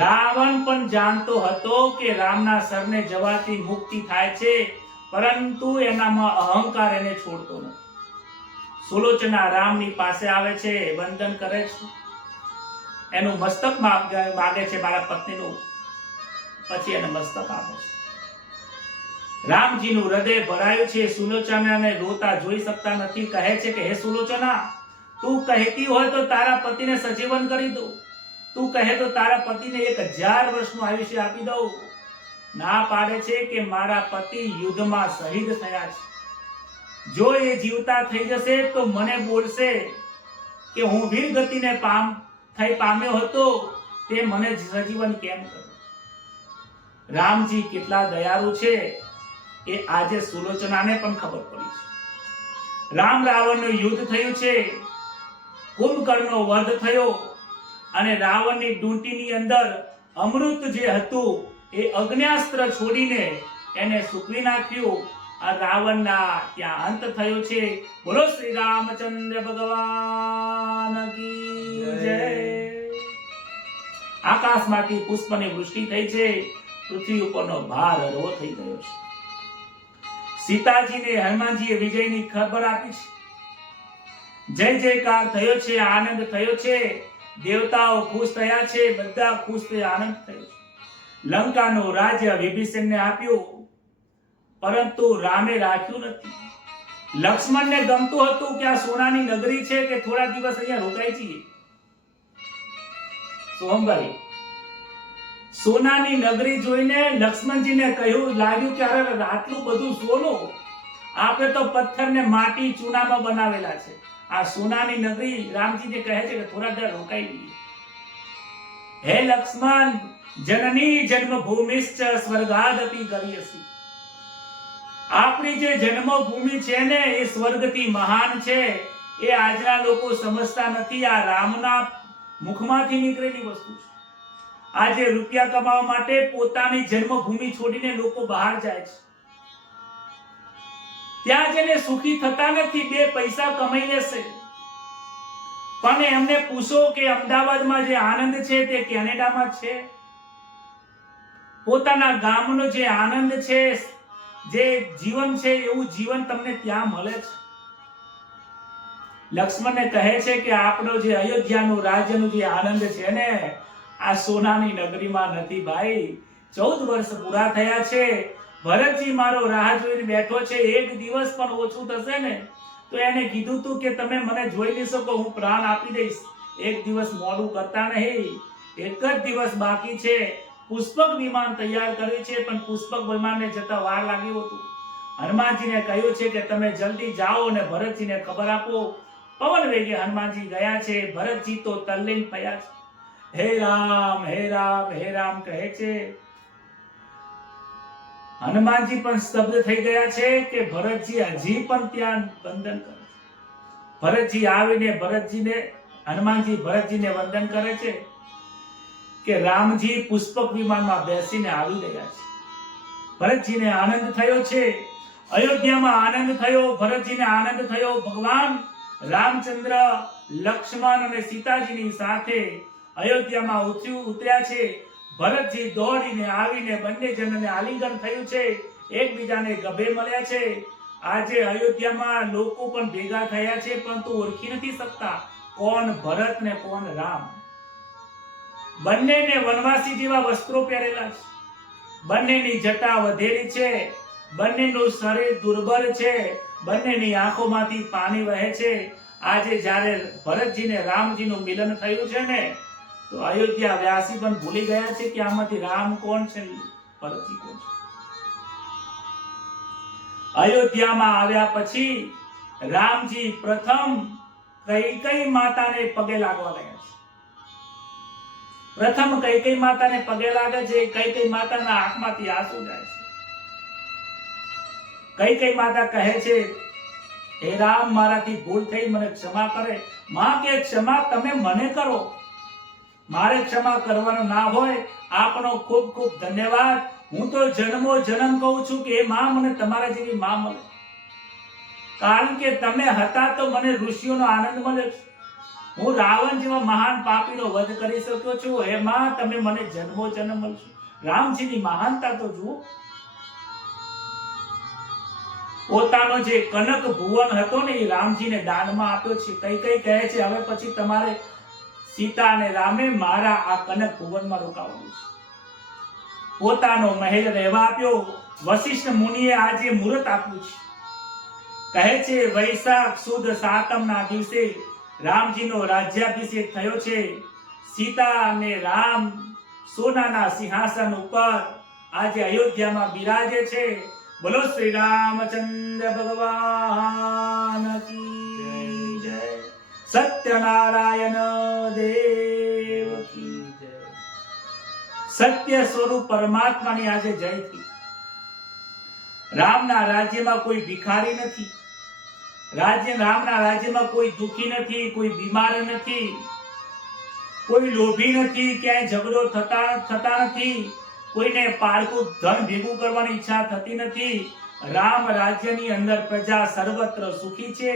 રાવણ પણ જાણતો હતો કે રામના શરણે જવાથી મુક્તિ થાય છે, પરંતુ એનામાં અહંકાર એને છોડતો નથી. સુલોચના રામની પાસે આવે છે, વંદન કરે છે, એનું મસ્તક માગે છે, મારા પત્નીનું. પછી એને મસ્તક આપે છે. રામજીનું હૃદય ભરાયું છે. સુલોચનાને રોતા જોઈ શકતા નથી. કહે છે કે હે સુલોચના, તું કહેતી હોય તો તારા પતિને સજીવન કરી દઉં. તું કહે તો તારા પતિને 1000 વર્ષનું આયુષ્ય આપી દઉં. ના પાડે છે કે મારા પતિ યુદ્ધમાં શહીદ થયા છે. જો એ જીવતા થઈ જશે તો મને બોલશે કે હું વીર ગતિને પામ્યો હતો, તે મને સજીવન કેમ કર્યું? રામજી કેટલા દયાળુ છે એ આજે સુલોચનાને પણ ખબર પડી છે. રામ રાવણનું યુદ્ધ થયું છે. કુંભકર્ણનો વધ થયો અને રાવણની ડૂંટીની અંદર અમૃત જે હતું એ અગ્ન્યાસ્ત્ર છોડીને એને સૂકવી નાખ્યું. આ રાવણના ત્યાં અંત થયો છે. બોલો શ્રી રામચંદ્ર ભગવાન કી જય. આકાશમાંથી પુષ્પની વૃષ્ટિ થઈ છે. પૃથ્વી ઉપરનો ભાર હળવો થઈ ગયો છે. સીતાજીને હનુમાનજીએ વિજયની ખબર આપી છે. જય જયકાર થયો છે, આનંદ થયો છે. દેવતાઓ ખુશ થયા છે, બધા ખુશ થઈ આનંદ થયો છે. લંકાનું રાજ્ય વિભીષણને આપ્યું, પરંતુ રામે રાખ્યું નથી. લક્ષ્મણને ગમતું હતું કે આ સોનાની નગરી છે, કે થોડા દિવસ અહીંયા રોકાઈ જઈએ. સોમભાઈ, સોનાની નગરી જોઈને લક્ષ્મણજીને કહ્યું, લાગ્યું કે અરે આટલું બધું સોનું, આપણે તો પથ્થરને માટી ચૂનામાં બનાવેલા છે. આ સોનાની નગરી રામજીને કહે છે કે થોડા દર રોકાઈ જઈએ. હે લક્ષ્મણ, જનની જન્મભૂમિશ્ચ સ્વર્ગાદપી ગરીયસી. આપણી જે જન્મભૂમિ છે ને એ સ્વર્ગથી મહાન છે. એ આજના લોકો સમજતા નથી. આ રામના મુખમાંથી નીકળેલી વસ્તુ છે. આજે રૂપિયા કમાવા માટે પોતાની જન્મભૂમિ છોડીને લોકો બહાર જાય છે. ત્યાં જઈને સુખી થતા નથી. 2 પૈસા કમાઈ લેશે, પણ એમને પૂછો કે અમદાવાદમાં જે આનંદ છે તે કેનેડામાં છે? પોતાના ગામનો જે આનંદ છે, જે જીવન છે, એવું જીવન તમને ત્યાં મળે છે? લક્ષ્મણને કહે છે કે આપણો જે અયોધ્યાનું રાજ્યનું જે આનંદ છે ને, આ સોનાની નગરીમાં નથી ભાઈ. 14 વર્ષ પૂરા થયા છે. ભરતજી મારો રાહ જોઈને બેઠો છે. એક દિવસ પણ ઓછું થશે ને તો એને કીધું તું કે તમે મને જોઈ નહીં શકો, હું પ્રાણ આપી દઈશ. એક દિવસ મોડું કરતા નહીં. એક જ દિવસ બાકી છે. પુષ્પક વિમાન તૈયાર કર્યું છે, પણ પુષ્પક વિમાનને જતા વાર લાગ્યું હતું. હનુમાનજીને કહ્યું છે કે તમે જલ્દી જાઓ અને ભરતજીને ખબર આપો. પવન વેગે હનુમાનજી ગયા છે. ભરતજી તો તલ્લીન થયા છે. હે રામ, હે રામ, હે રામ કહે છે. હનુમાનજી પણ સ્તબ્ધ થઈ ગયા છે કે ભરતજી હજી પણ ત્યાં વંદન કરે છે. ભરતજી આવીને હનુમાનજી ભરતજીને વંદન કરે છે કે રામજી પુષ્પક વિમાનમાં બેસીને આવી રહ્યા છે. ભરતજીને આનંદ થયો છે. અયોધ્યામાં આનંદ થયો, ભરતજીને આનંદ થયો. ભગવાન રામચંદ્ર, લક્ષ્મણ અને સીતાજીની સાથે અયોધ્યામાં ઉતર્યા છે. ભરતજી દોડીને આવીને બંને જણને આલિંગન થયું છે, એકબીજાને ગભે મળ્યા છે. આજે અયોધ્યામાં લોકો પણ ભેગા થયા છે, પરંતુ ઓળખી નથી શકતા કોણ ભરત ને કોણ રામ. બંનેને વનવાસી જેવા વસ્ત્રો પહેરેલા છે, બંનેની જટા વધેલી છે, બંનેનું શરીર દુર્બળ છે, બંનેની આંખોમાંથી પાણી વહે છે. આજે જ્યારે ભરતજીને રામજીનું મિલન થયું છે ને, તો અયોધ્યા વ્યાસી પણ ભૂલી ગયા છે કે આમાંથી રામ કોણ છે, ભરતજી કોણ છે. અયોધ્યામાં આવ્યા પછી રામજી પ્રથમ કૈકેયી માતાને પગે લાગવા ગયા છે. પ્રથમ કૈકેયી માતાને પગે લાગે છે. કૈકેયી માતાના આંખમાંથી આંસુ જાય છે. કૈકેયી માતા કહે છે, હે રામ, મારાથી ભૂલ થઈ, મને ક્ષમા કરે. માં કે ક્ષમા તમે મને કરો, મારે ક્ષમા કરવાનો ના હોય. આપનો ખૂબ ખૂબ ધન્યવાદ. હું તો જન્મો જન્મ કહું છું કે માં મને તમારા જેવી માં મળે, કારણ કે તમે હતા તો મને ઋષિઓનો આનંદ મળ્યો છે. હું રાવણ જેવા મહાન પાપીનો વધ કરી શક્યો છું. હે માં, તમે મને જન્મો જન્મ મળશો. રામજીની મહાનતા તો જુઓ. પોતાનો જે કનક ભુવન હતો ને, એ રામજીને દાનમાં આપ્યો છે. કૈકેયી કહે છે, હવે પછી તમારે સીતા અને રામે મારા આ કનક ભુવનમાં રોકાવાનું છે. પોતાનો મહેલ રહેવા આપ્યો. વશિષ્ઠ મુનિએ આજે મુહૂર્ત આપ્યું છે. કહે છે, વૈશાખ સુદ સાતમના દિવસે રામજીનો રાજ્યાભિષેક થયો છે. સીતા અને રામ સોનાના સિંહાસન ઉપર આજે અયોધ્યામાં બિરાજે છે. બોલો શ્રી રામચંદ્ર ભગવાન કી જય. સત્યનારાયણ દેવ કી જય. સત્ય સ્વરૂપ પરમાત્માની આજે જય થઈ. રામના રાજ્યમાં કોઈ ભિખારી નથી. રામના રાજ્યમાં કોઈ દુખી નથી, કોઈ બીમાર નથી, કોઈ લોભી નથી, ક્યાંય ઝઘડો થતા નથી, કોઈને પાળકું ધન ભેગું કરવાની ઈચ્છા થતી નથી. રામ રાજ્યની અંદર પ્રજા સર્વત્ર સુખી છે,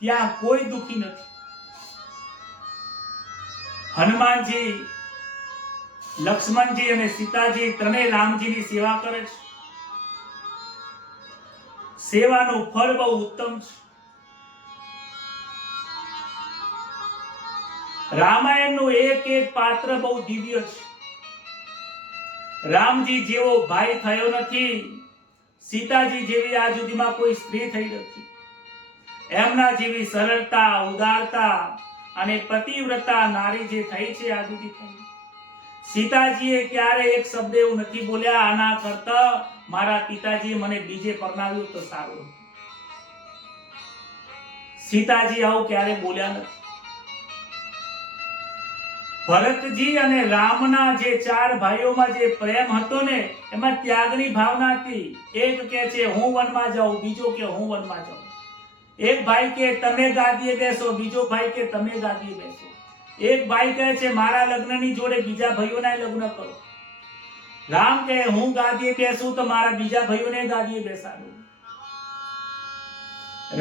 ત્યાં કોઈ દુખી નથી. હનુમાનજી, લક્ષ્મણજી અને સીતાજી ત્રણેય રામજીની સેવા કરે છે. સેવાનું ફળ બહુ ઉત્તમ છે. રામાયણનું એક એક પાત્ર બહુ દિવ્ય છે. રામજી જેવો ભાઈ થયો નથી, સીતાજી જેવી આ સુધીમાં કોઈ સ્ત્રી થઈ નથી. એમના જેવી સરળતા, ઉદારતા અને પતિવ્રતા નારી જે થઈ છે આ સુધી થઈ. સીતાજીએ ક્યારે એક શબ્દ એવું નથી બોલ્યા, આના કરતા મારા પિતાજીએ મને બીજે પરણાવ્યું તો સારું. સીતાજી આવું ક્યારે બોલ્યા નથી. ભરતજી અને રામના જે ચાર ભાઈઓમાં જે પ્રેમ હતો ને, એમાં ત્યાગની ભાવના હતી. એક કહે છે હું વનમાં જાઉં, બીજો કે હું વનમાં જાઉં. એક ભાઈ કે તમે ગાદીએ બેસો, બીજો ભાઈ કે તમે ગાદીએ બેસો. એક ભાઈ કહે છે મારા લગ્નની જોડે બીજા ભાઈઓના લગ્ન કરો. રામ કહે હું ગાદીએ બેસું તો મારા બીજા ભાઈઓને ગાદીએ બેસાડું.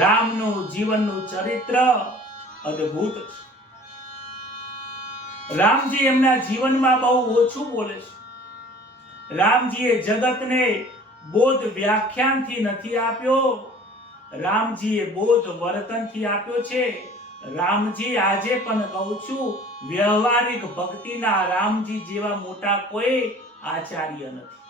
રામનું જીવનનું ચરિત્ર અદ્ભુત છે. રામજી એમના જીવનમાં બહુ ઓછું બોલે છે. રામજીએ જગતને બોધ વ્યાખ્યાનથી નથી આપ્યો, રામજીએ બોધ વર્તનથી આપ્યો છે. રામજી આજે પણ કહું છું, વ્યવહારિક ભક્તિના રામજી જેવા મોટા કોઈ આચાર્ય નથી.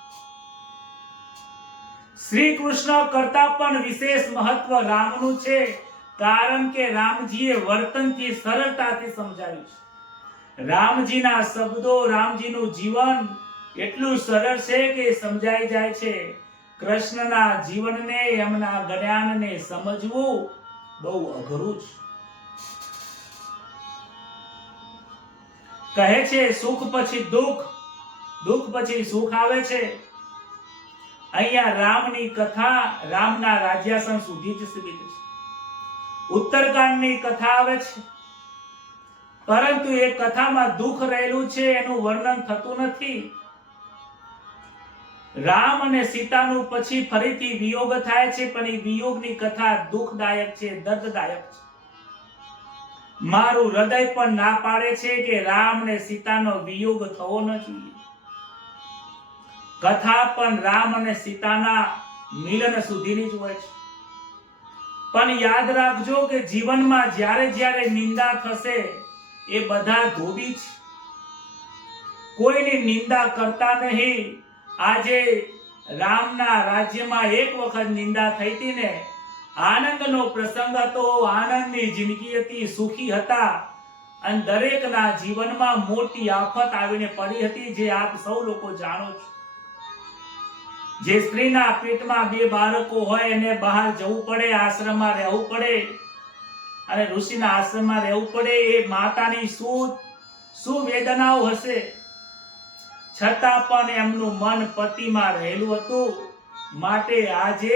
શ્રી કૃષ્ણ કરતા પણ વિશેષ મહત્વ રામનું છે, કારણ કે રામજીએ વર્તનથી સરળતાથી સમજાવ્યું છે. રામજીના શબ્દો, રામજીનું જીવન એટલું સરળ છે કે સમજાઈ જાય છે. કૃષ્ણના જીવનને, એમના જ્ઞાનને સમજવું બહુ અઘરું છે. કહે છે સુખ પછી દુઃખ, દુઃખ પછી સુખ આવે છે. અહીંયા રામની કથા રામના રાજ્યાસન સુધી જ સીમિત છે. ઉત્તરકાંડની કથા આવે છે, પરંતુ એ કથામાં દુઃખ રહેલું છે, એનું વર્ણન થતું નથી. રામ અને સીતાનું પછી ફરીથી વિયોગ થાય છે, પણ એ વિયોગની કથા દુઃખદાયક છે, દર્દદાયક છે. મારું હૃદય પણ ના પાડે છે કે રામ અને સીતાનો વિયોગ થવો ન જોઈએ. કથા પણ રામ અને સીતાના મિલન સુધીની જ હોય છે. પણ યાદ રાખજો કે જીવનમાં જ્યારે જ્યારે નિંદા થશે એ બધા ધોબી છે. કોઈની નિંદા કરતા નહીં. આજે રામના રાજ્યમાં એક વખત નિંદા થઈ હતી ને, આનંદનો પ્રસંગ હતો, આનંદની જિંદગી હતી, સુખી હતા, અને દરેકના જીવનમાં મોટી આફત આવીને પડી હતી, જે આપ સૌ લોકો જાણો છો. જે સ્ત્રીના પેટમાં 2 બાળકો હોય એને બહાર જવું પડે, આશ્રમમાં રહેવું પડે, અને ઋષિના આશ્રમમાં રહેવું પડે, એ માતાની શું વેદનાઓ હશે. છતાં પણ એમનું મન પતિમાં રહેલું હતું, માટે આજે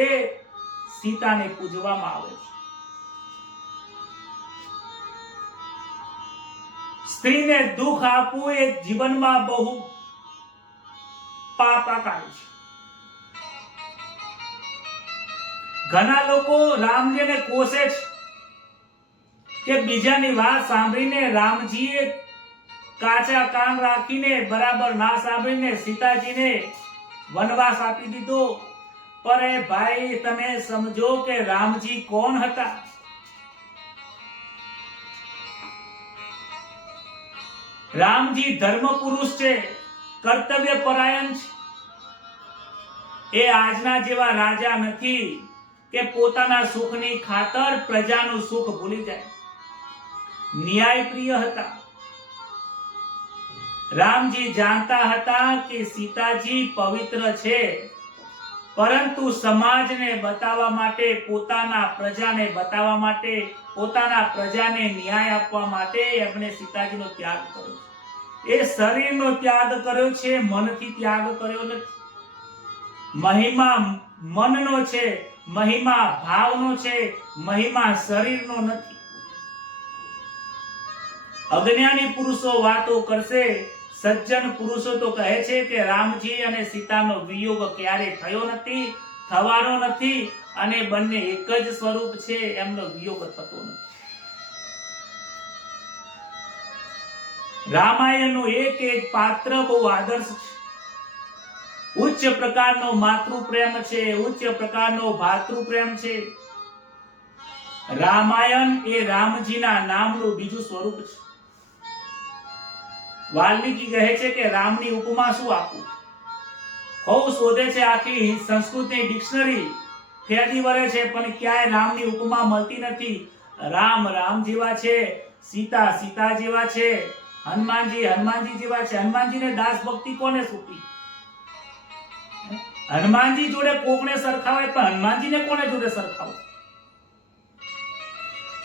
સીતાને પૂજવામાં આવે છે. સ્ત્રીને દુઃખ આપવું એ જીવનમાં બહુ પાપાકારી છે. ઘણા લોકો રામજીને કોસે છે કે બીજાની વાત સાંભળીને રામજીએ કાચા કાન રાખીને બરાબર ના સાંભળીને સીતાજીને વનવાસ આપી દીધો. પર ભાઈ તમે સમજો કે રામજી કોણ હતા? રામજી ધર્મ પુરુષ છે, કર્તવ્ય પરાયણ છે. એ આજના જેવા રાજા નથી કે પોતાના સુખની ખાતર પ્રજાનું સુખ ભૂલી જાય. ન્યાયપ્રિય હતા. રામજી જાણતા હતા કે સીતાજી પવિત્ર છે, પરંતુ સમાજને બતાવવા માટે, પોતાના પ્રજાને બતાવવા માટે, પોતાના પ્રજાને ન્યાય આપવા માટે એમણે સીતાજીનો ત્યાગ કર્યો. એ શરીરનો ત્યાગ કર્યો છે, મનથી ત્યાગ કર્યો નથી. મહિમા મનનો છે, મહિમા ભાવનો છે, મહિમા શરીરનો નથી. અજ્ઞાની પુરુષો વાતો કરશે, સજ્જન પુરુષો તો કહે છે કે રામજી અને સીતાનો વિયોગ ક્યારે થયો નથી, થવાનો નથી, અને બંને એક જ સ્વરૂપ છે, એમનો વિયોગ થતો નથી. રામાયણનું એક એક પાત્ર બહુ આદર્શ છે. ઉચ્ચ પ્રકારનો માતૃ પ્રેમ છે, ઉચ્ચ પ્રકારનો ભાતૃ પ્રેમ છે. રામાયણ એ રામજીના નામનું બીજું સ્વરૂપ છે. વાલ્મીકી કહે છે કે રામની ઉપમા શું આપું? બહુ શોધે છે, આખી સંસ્કૃતની ડિક્શનરી ફેરવી વળે છે, પણ ક્યાંય રામની ઉપમા મળતી નથી. રામ રામ જેવા છે, સીતા સીતા જેવા છે, હનુમાનજી હનુમાનજી જેવા છે. હનુમાનજીને દાસ ભક્તિ કોને સોંપી? હનુમાનજી જોડે કોકને સરખાવાય, પણ હનુમાનજીને કોને જોડે સરખાવો?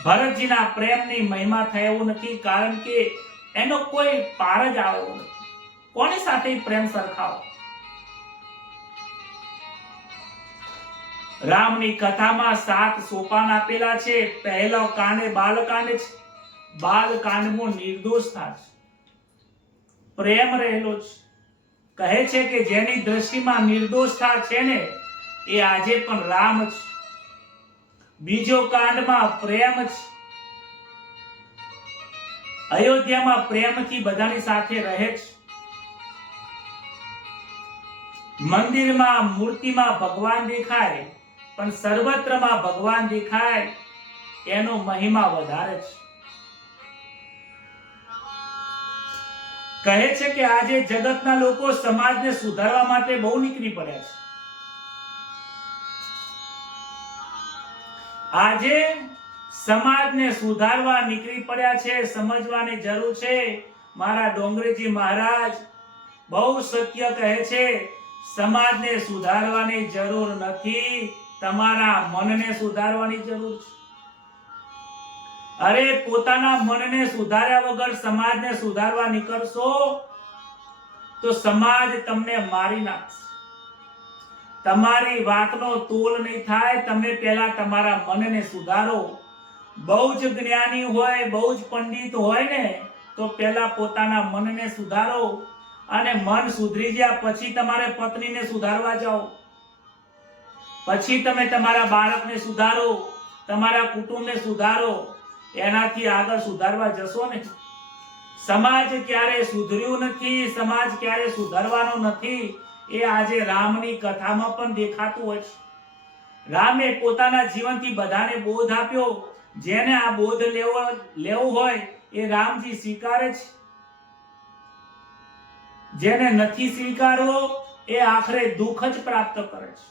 ભરતજીના પ્રેમની મહિમા થાય એવું નથી, કારણ કે એનો કોઈ પાર જ આવ્યો નથી. કોની સાથે પ્રેમ સરખાવો? રામની કથામાં 7 સોપાન આપેલા છે. પહેલો કાંડ બાલકાંડ છે. બાલકાંડમાં નિર્દોષતા છે, પ્રેમ રહેલો છે. કહે છે કે જેની દ્રષ્ટિમાં નિર્દોષતા છે ને, એ આજે પણ રામ છે. બીજો કાંડમાં પ્રેમ છે. અયોધ્યામાં પ્રેમથી બધાની સાથે રહે છે. મંદિરમાં મૂર્તિમાં ભગવાન દેખાય, પણ સર્વત્રમાં ભગવાન દેખાય, એનો મહિમા વધારે છે. કહે છે કે આજે જગતના લોકો સમાજને સુધારવા માટે બહુ નીકળી પડ્યા છે. આજે સમાજને સુધારવા નીકળી પડ્યા છે. સમજવાની જરૂર છે. મારા ડોંગરેજી મહારાજ બહુ સત્ય કહે છે. સમાજને સુધારવાની જરૂર નથી, તમારા મનને સુધારવાની જરૂર છે. અરે પોતાના મનને સુધાર્યા વગર સમાજને સુધારવા નીકળશો તો સમાજ તમને મારી નાખશે. તમારી વાતનો તોલ નહીં થાય. તમે પહેલા તમારા મનને સુધારો. બહુ જ જ્ઞાની હોય, બહુ જ પંડિત હોય ને, તો પહેલા પોતાના મનને સુધારો. અને મન સુધરી ગયા પછી તમારે પત્નીને સુધારવા જાઓ, પછી તમે તમારા બાળકને સુધારો, તમારા કુટુંબને સુધારો, એનાથી આગળ સુધારવા જશો ને. સમાજ ક્યારે સુધર્યું નથી, સમાજ ક્યારે સુધારવાનો નથી, એ આજે રામની કથામાં પણ દેખાતું હોય છે. રામે પોતાના જીવનથી બધાને બોધ આપ્યો. જેને આ બોધ લેવો હોય એ રામજી સ્વીકારે છે. જેને નથી સ્વીકારવો એ આખરે દુઃખ જ પ્રાપ્ત કરે છે.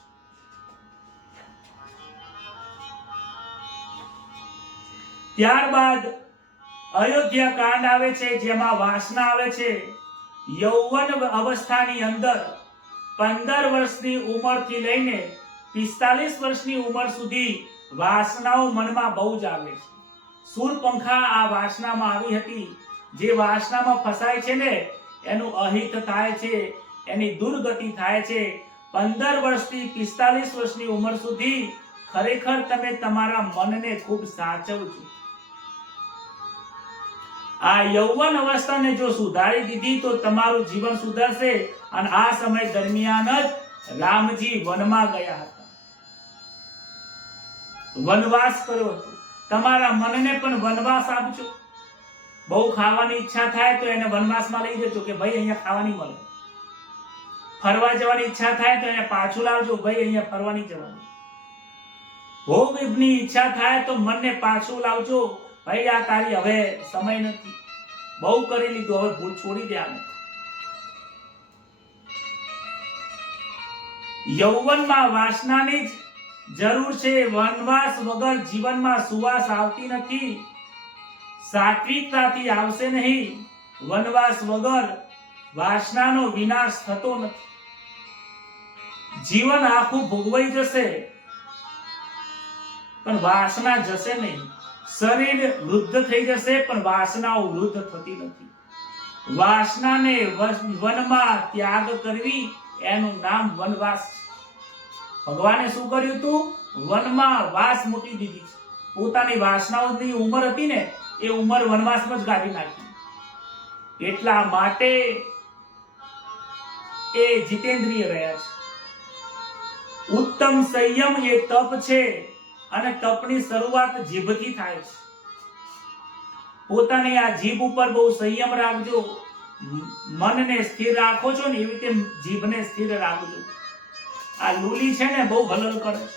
ત્યારબાદ અયોધ્યા કાંડ આવે છે, જેમાં વાસના આવે છે. યૌવન અવસ્થાની અંદર 15 વર્ષની ઉંમરથી લઈને 45 વર્ષની ઉંમર સુધી વાસનાઓ મનમાં બહુ જ આવે છે. શૂરપંખા આ વાસનામાં આવી હતી. જે વાસનામાં ફસાય છે ને એનું અહિત થાય છે, એની દુર્ગતિ થાય છે. 15 વર્ષથી 45 વર્ષની ઉંમર સુધી ખરેખર તમે તમારા મનને ખૂબ સાચવજો. આ યૌવન અવસ્થાને જો સુધારી દીધી તો તમારું જીવન સુધરશે. અને આ સમય દરમિયાન જ રામજી વનમાં ગયા હતા, વનવાસ કર્યો હતો. તમારા મનને પણ વનવાસ આપજો. બહુ ખાવાની ઈચ્છા થાય તો એને વનવાસમાં લઈ જજો કે ભાઈ અહીંયા ખાવાની મળે. ફરવા જવાની ઈચ્છા થાય તો એને પાછું લાવજો, ભાઈ અહીંયા ફરવાની જવાનું. ભોગની ઈચ્છા થાય તો મનને પાછું લાવજો, ભાઈ આ તારી હવે સમય નથી, બહુ કરી લીધું, હવે ભૂલ છોડી દે. આને યૌવનમાં વાસનાની જ જરૂર છે. વનવાસ વગર જીવનમાં સુવાસ આવતી નથી, સાત્વિકતાથી આવશે નહીં. વનવાસ વગર વાસનાનો વિનાશ થતો નથી. જીવન આખું ભોગવાઈ જશે પણ વાસના જશે નહીં. શરીર વૃદ્ધ થઈ જશે પણ વાસનાઓ વૃદ્ધ થતી નથી. વાસનાને વનમાં ત્યાગ કરવી એનું નામ વનવાસ છે. ભગવાને શું કર્યું હતું? વનમાં વાસ મૂકી દીધી છે. પોતાની વાસનાઓની ઉંમર હતી ને એ ઉંમર વનવાસમાં જ ગાળી નાખી. એટલા માટે એ જીતેન્દ્રિય રહ્યા છે. ઉત્તમ સંયમ એ તપ છે અને તપની શરૂઆત જીભથી થાય છે. પોતાની આ જીભ ઉપર બહુ સંયમ રાખજો. મનને સ્થિર રાખો છો ને એવી રીતે જીભને સ્થિર રાખજો. આ લૂલી છે ને બહુ હલલ કરે છે.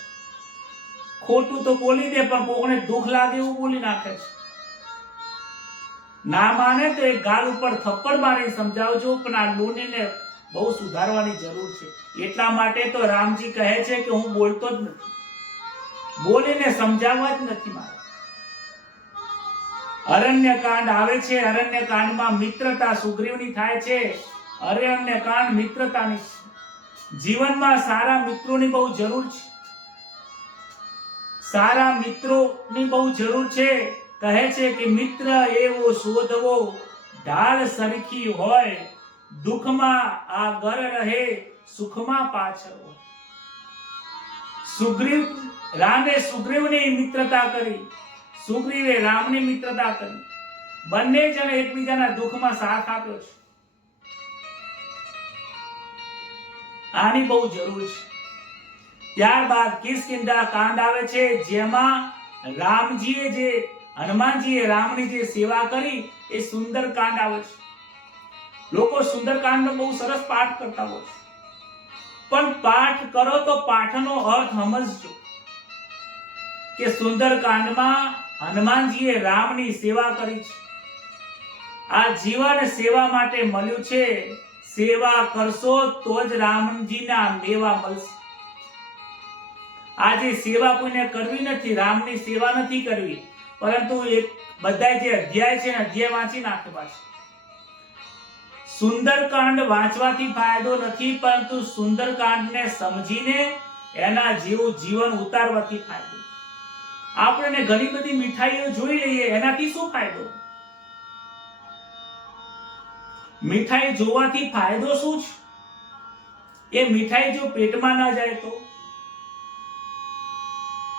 ખોટું તો બોલી દે પણ કોકને દુઃખ લાગે એવું બોલી નાખે છે. ના માને તો એક ગાલ ઉપર થપ્પડ મારી સમજાવજો, પણ આ લૂલીને બહુ સુધારવાની જરૂર છે. એટલા માટે તો રામજી કહે છે કે હું બોલતો જ નથી, બોલીને સમજાવવા જ નથી મારે. અરણ્યકાંડ આવે છે. અરણ્યકાંડમાં મિત્રતા સુગ્રીવની થાય છે. અરણ્યકાંડ મિત્રતાની છે. જીવનમાં સારા મિત્રોની બહુ જરૂર છે. સારા મિત્રોની બહુ જરૂર છે. કહે છે કે મિત્ર એવો શોધવો ઢાલ સરખી હોય, દુઃખમાં આગળ રહે, સુખમાં પાછળ હોય. રામે સુગ્રીવની મિત્રતા કરી, સુગ્રીવે રામની મિત્રતા કરી. બંને જણ એકબીજાના દુઃખમાં સાથ આપ્યો છે. આની બહુ જરૂર છે. ત્યારબાદ કિષ્કિંધા કાંડ આવે છે, જેમાં રામજીએ જે હનુમાનજીએ રામની જે સેવા કરી એ સુંદર કાંડ આવે છે. લોકો સુંદર કાંડનો બહુ સરસ પાઠ કરતા હોય છે, પણ પાઠ કરો તો પાઠનો અર્થ સમજજો કે સુંદર કાંડમાં હનુમાનજીએ રામની સેવા કરી છે. આ જીવન સેવા માટે મળ્યું છે. સેવા કરશો તો જ રામજીના મેવા મળશે. આજે સેવા કોઈને કરવી નથી, રામની સેવા નથી કરવી, પરંતુ એક બધા જે અધ્યાય છે અધ્યાય વાંચી નાખે પાછું. સુંદરકાંડ વાંચવાથી ફાયદો નથી, પરંતુ સુંદરકાંડને સમજીને એના જેવું જીવન ઉતારવાથી ફાયદો. આપણે ઘણી બધી મીઠાઈઓ જોઈ લઈએ, એનાથી શું ફાયદો? મીઠાઈ જોવાથી ફાયદો શું છે? એ મીઠાઈ જો પેટમાં ના જાય તો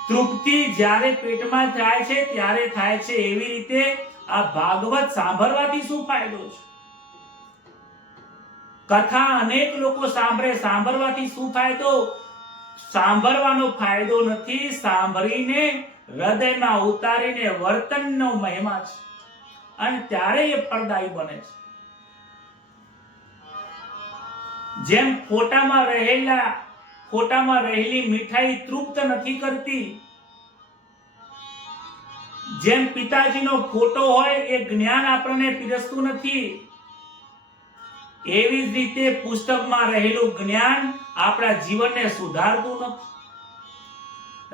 તૃપ્તિ જ્યારે પેટમાં થાય છે ત્યારે થાય છે. એવી રીતે આ ભાગવત સાંભળવાથી શું ફાયદો છે? કથા અનેક લોકો સાંભળે, સાંભળવાથી શું ફાયદો? સાંભળવાનો ફાયદો નથી, સાંભળીને હૃદયમાં ઉતારીને વર્તનનો મહિમા છે અને ત્યારે એ ફળદાયી બને છે. જેમ ફોટામાં રહેલી મીઠાઈ તૃપ્ત નથી કરતી, જેમ પિતાજીનો ફોટો હોય એ જ્ઞાન આપણને પીરસતું નથી, એવી જ રીતે પુસ્તકમાં રહેલું જ્ઞાન આપણા જીવનને સુધારતું નથી.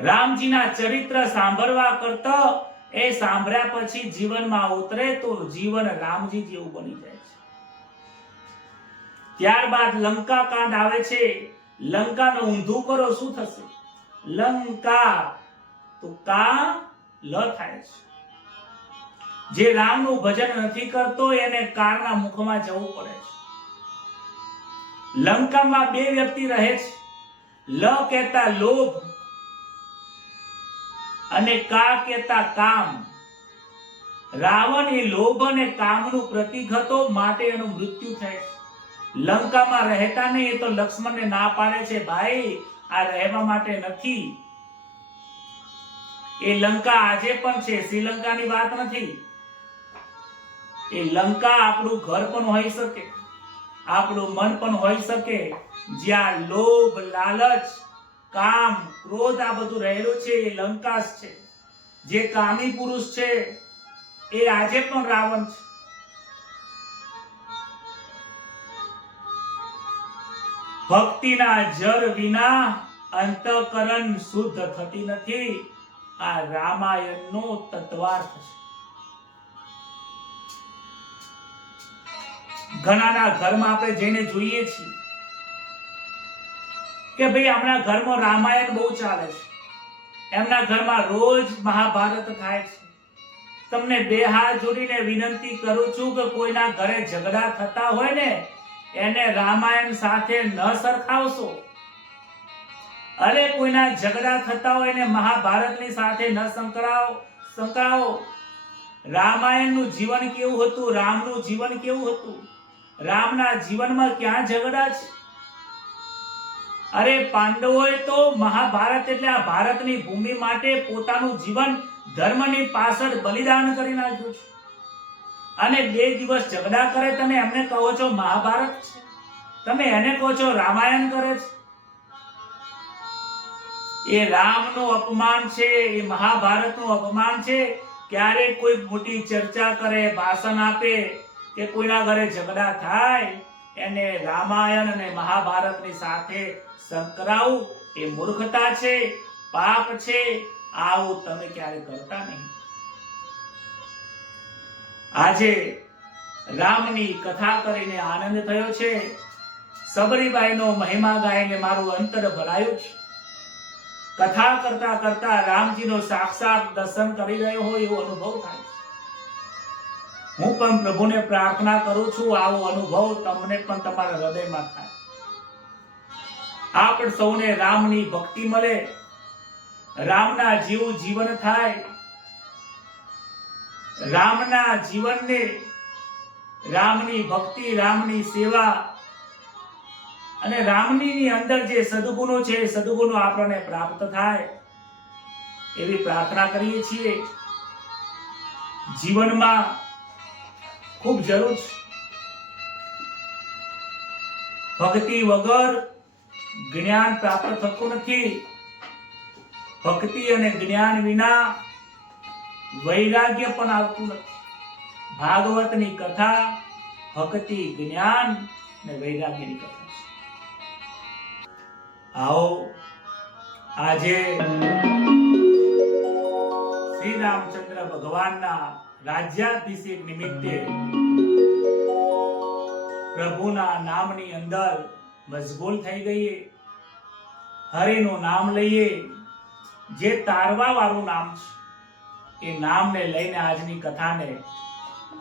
રામજીના ચરિત્ર સાંભળવા કરતા એ સાંભળ્યા પછી જીવનમાં ઉતરે તો જીવન રામજી જેવું બની જાય છે. ત્યારબાદ લંકા કાંડ આવે છે. લંકાનું ઊંધું કરો શું થશે? લંકા તો કા લ થાય છે. જે રામનું ભજન નથી કરતો એને કારના મુખમાં જવું પડે છે. લંકામાં બે વ્યક્તિ રહે છે. લ કહેતા લોભ અને કા કહેતા કામ. રાવણ એ લોભ અને કામનું પ્રતીક હતો, માટે એનું મૃત્યુ થાય છે. લંકામાં રહેતા નહીં, એ તો લક્ષ્મણને ના પાડે છે, ભાઈ આ રહેવા માટે નથી. એ લંકા આજે પણ છે, શ્રીલંકાની વાત નથી. એ લંકા આપણું ઘર પણ હોઈ શકે, આપણું મન પણ હોઈ શકે, જ્યાં લોભ, લાલચ, કામ, ક્રોધ આ બધું રહેલું છે. એ લંકા છે. જે કામી પુરુષ છે એ આજે પણ રાવણ છે. ભક્તિના જર વિના અંતઃકરણ શુદ્ધ થતી નથી. આ રામાયણનો તત્વાર્થ છે. ઘણાના ઘરમાં આપણે જઈને જોઈએ છીએ કે ભાઈ આપણા ઘરમાં રામાયણ બહુ ચાલે છે, એમના ઘરમાં રોજ મહાભારત થાય છે. તમને બે હાથ જોડીને વિનંતી કરું છું કે કોઈના ઘરે ઝઘડા થતા હોય ને એને રામાયણ સાથે ન સરખાવશો. અરે કોઈના ઝઘડા થતા હોય ને મહાભારતની સાથે ન સંકળાવો. રામાયણનું જીવન કેવું હતું? રામનું જીવન કેવું હતું? રામના જીવનમાં ક્યાં ઝઘડા છે? અરે પાંડવોએ તો મહાભારત એટલે આ ભારતની ભૂમિ માટે પોતાનું જીવન ધર્મની પાછળ બલિદાન કરી નાખ્યું છે. અને 2 દિવસ ઝઘડા કરે, તમે એમને કહો છો મહાભારત છે, તમે એને કહો છો રામાયણ કરે છે. એ રામનું અપમાન છે, એ મહાભારતનું અપમાન છે. ક્યારે કોઈ મોટી ચર્ચા કરે, ભાષણ આપે કે કોઈના ઘરે ઝઘડા થાય એને રામાયણ અને મહાભારતની સાથે સંકળાવું એ મૂર્ખતા છે, પાપ છે. આવું તમે ક્યારે કરતા નહીં. આજે રામની કથા કરીને આનંદ થયો છે. સબરીબાઈનો મહિમા ગાઈને મારું અંતર ભરાયું છે. કથા કરતા કરતા રામજીનો સાક્ષાત દર્શન કરી રહ્યો હોય એવો અનુભવ થાય છે. હું પણ પ્રભુને પ્રાર્થના કરું છું આવો અનુભવ તમને પણ તમારા હૃદયમાં થાય. આપણે સૌને રામની ભક્તિ મળે, રામના જેવું જીવન થાય, રામના જીવનને, રામની ભક્તિ, રામની સેવા અને રામની અંદર જે સદગુણો છે એ સદગુણો આપણને પ્રાપ્ત થાય એવી પ્રાર્થના કરીએ છીએ. જીવનમાં ખૂબ જરૂર છે. ભક્તિ વગર જ્ઞાન પ્રાપ્ત થતું નથી. ભક્તિ અને જ્ઞાન વિના વૈરાગ્ય પણ આવતું નથી. ભાગવતની કથા ભક્તિ, જ્ઞાન અને વૈરાગ્યની કથા છે. આવો આજે શ્રી રામચંદ્ર ભગવાનના રાજ્યાભિષેક નિમિત્તે પ્રભુના નામની અંદર મશગુલ થઈ ગઈએ. હરિનું નામ લઈએ, જે તારવા વાળું નામ છે એ નામને લઈને આજની કથાને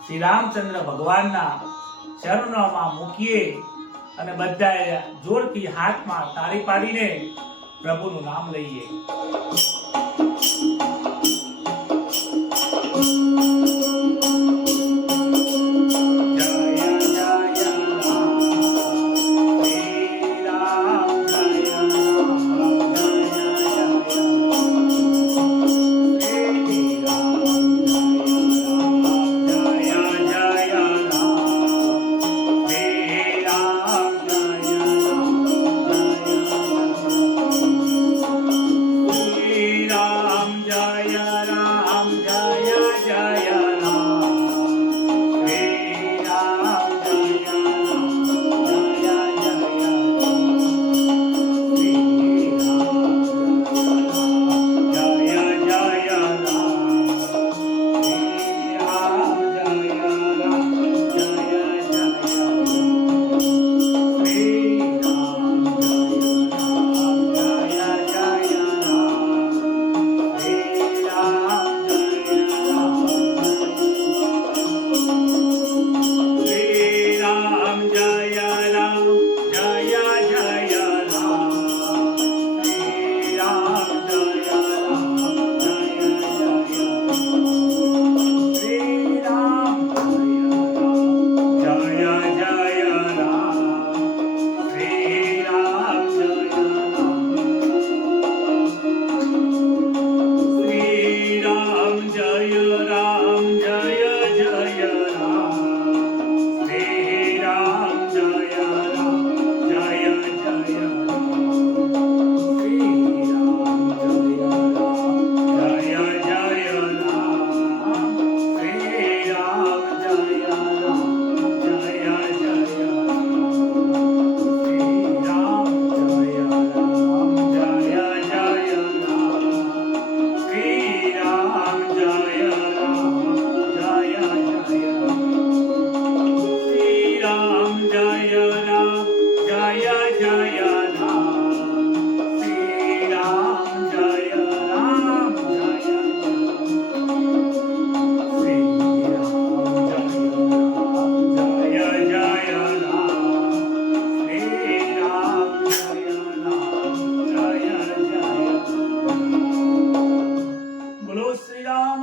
શ્રી રામચંદ્ર ભગવાનના ચરણોમાં મૂકીએ અને બધા જોરથી હાથમાં તાળી પાડીને પ્રભુનું નામ લઈએ. જય જય રામ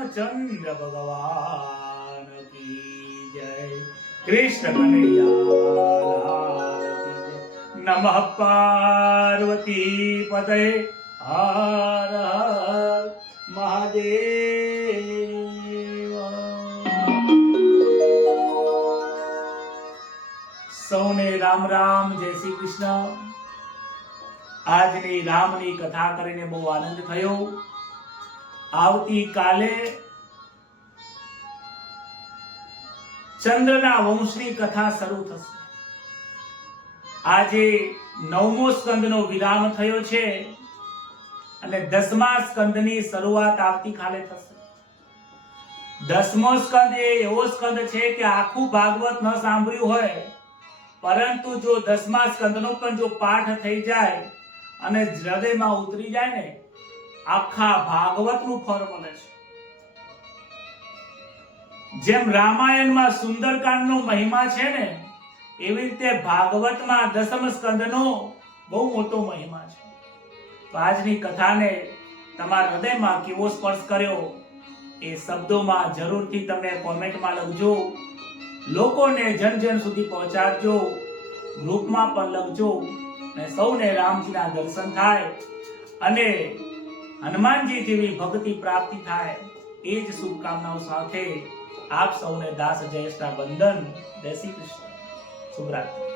રામચંદ્ર ભગવાન કી જય. કૃષ્ણ કનૈયા નમઃ. પાર્વતી પતય. હર હર મહાદેવ. સૌને રામ રામ. જય શ્રી કૃષ્ણ. આજની રામની કથા કરીને બહુ આનંદ થયો. આવતીકાલે ચંદ્રના વંશની કથા શરૂ થશે. આજે 9મો સ્કંદનો વિરામ થયો છે અને 10મા સ્કંદની શરૂઆત આવતીકાલે થશે. 10મો સ્કંદ એ એવો સ્કંદ છે કે આખું ભાગવત ન સાંભળ્યું હોય, પરંતુ જો 10મા સ્કંદનો પણ જો પાઠ થઈ જાય અને હૃદયમાં ઉતરી જાય ને, આખા ભાગવતનું ફળ મળે છે. જેમ રામાયણમાં સુંદરકાંડનો મહિમા છે ને, એવી રીતે ભાગવતમાં 10મ સ્કંદનો બહુ મોટો મહિમા છે. તો આજની કથાને તમારા હૃદયમાં કેવો સ્પર્શ કર્યો એ શબ્દોમાં જરૂરથી તમે કોમેન્ટમાં લખજો. લોકોને જન સુધી પહોંચાડજો, ગ્રુપમાં પણ લખજો અને સૌને રામજીના દર્શન થાય અને હનુમાનજી જેવી ભક્તિ પ્રાપ્તિ થાય એ જ શુભકામનાઓ સાથે આપ સૌને દાસ જયેશના વંદન. જય શ્રી કૃષ્ણ. શુભરાત્રી.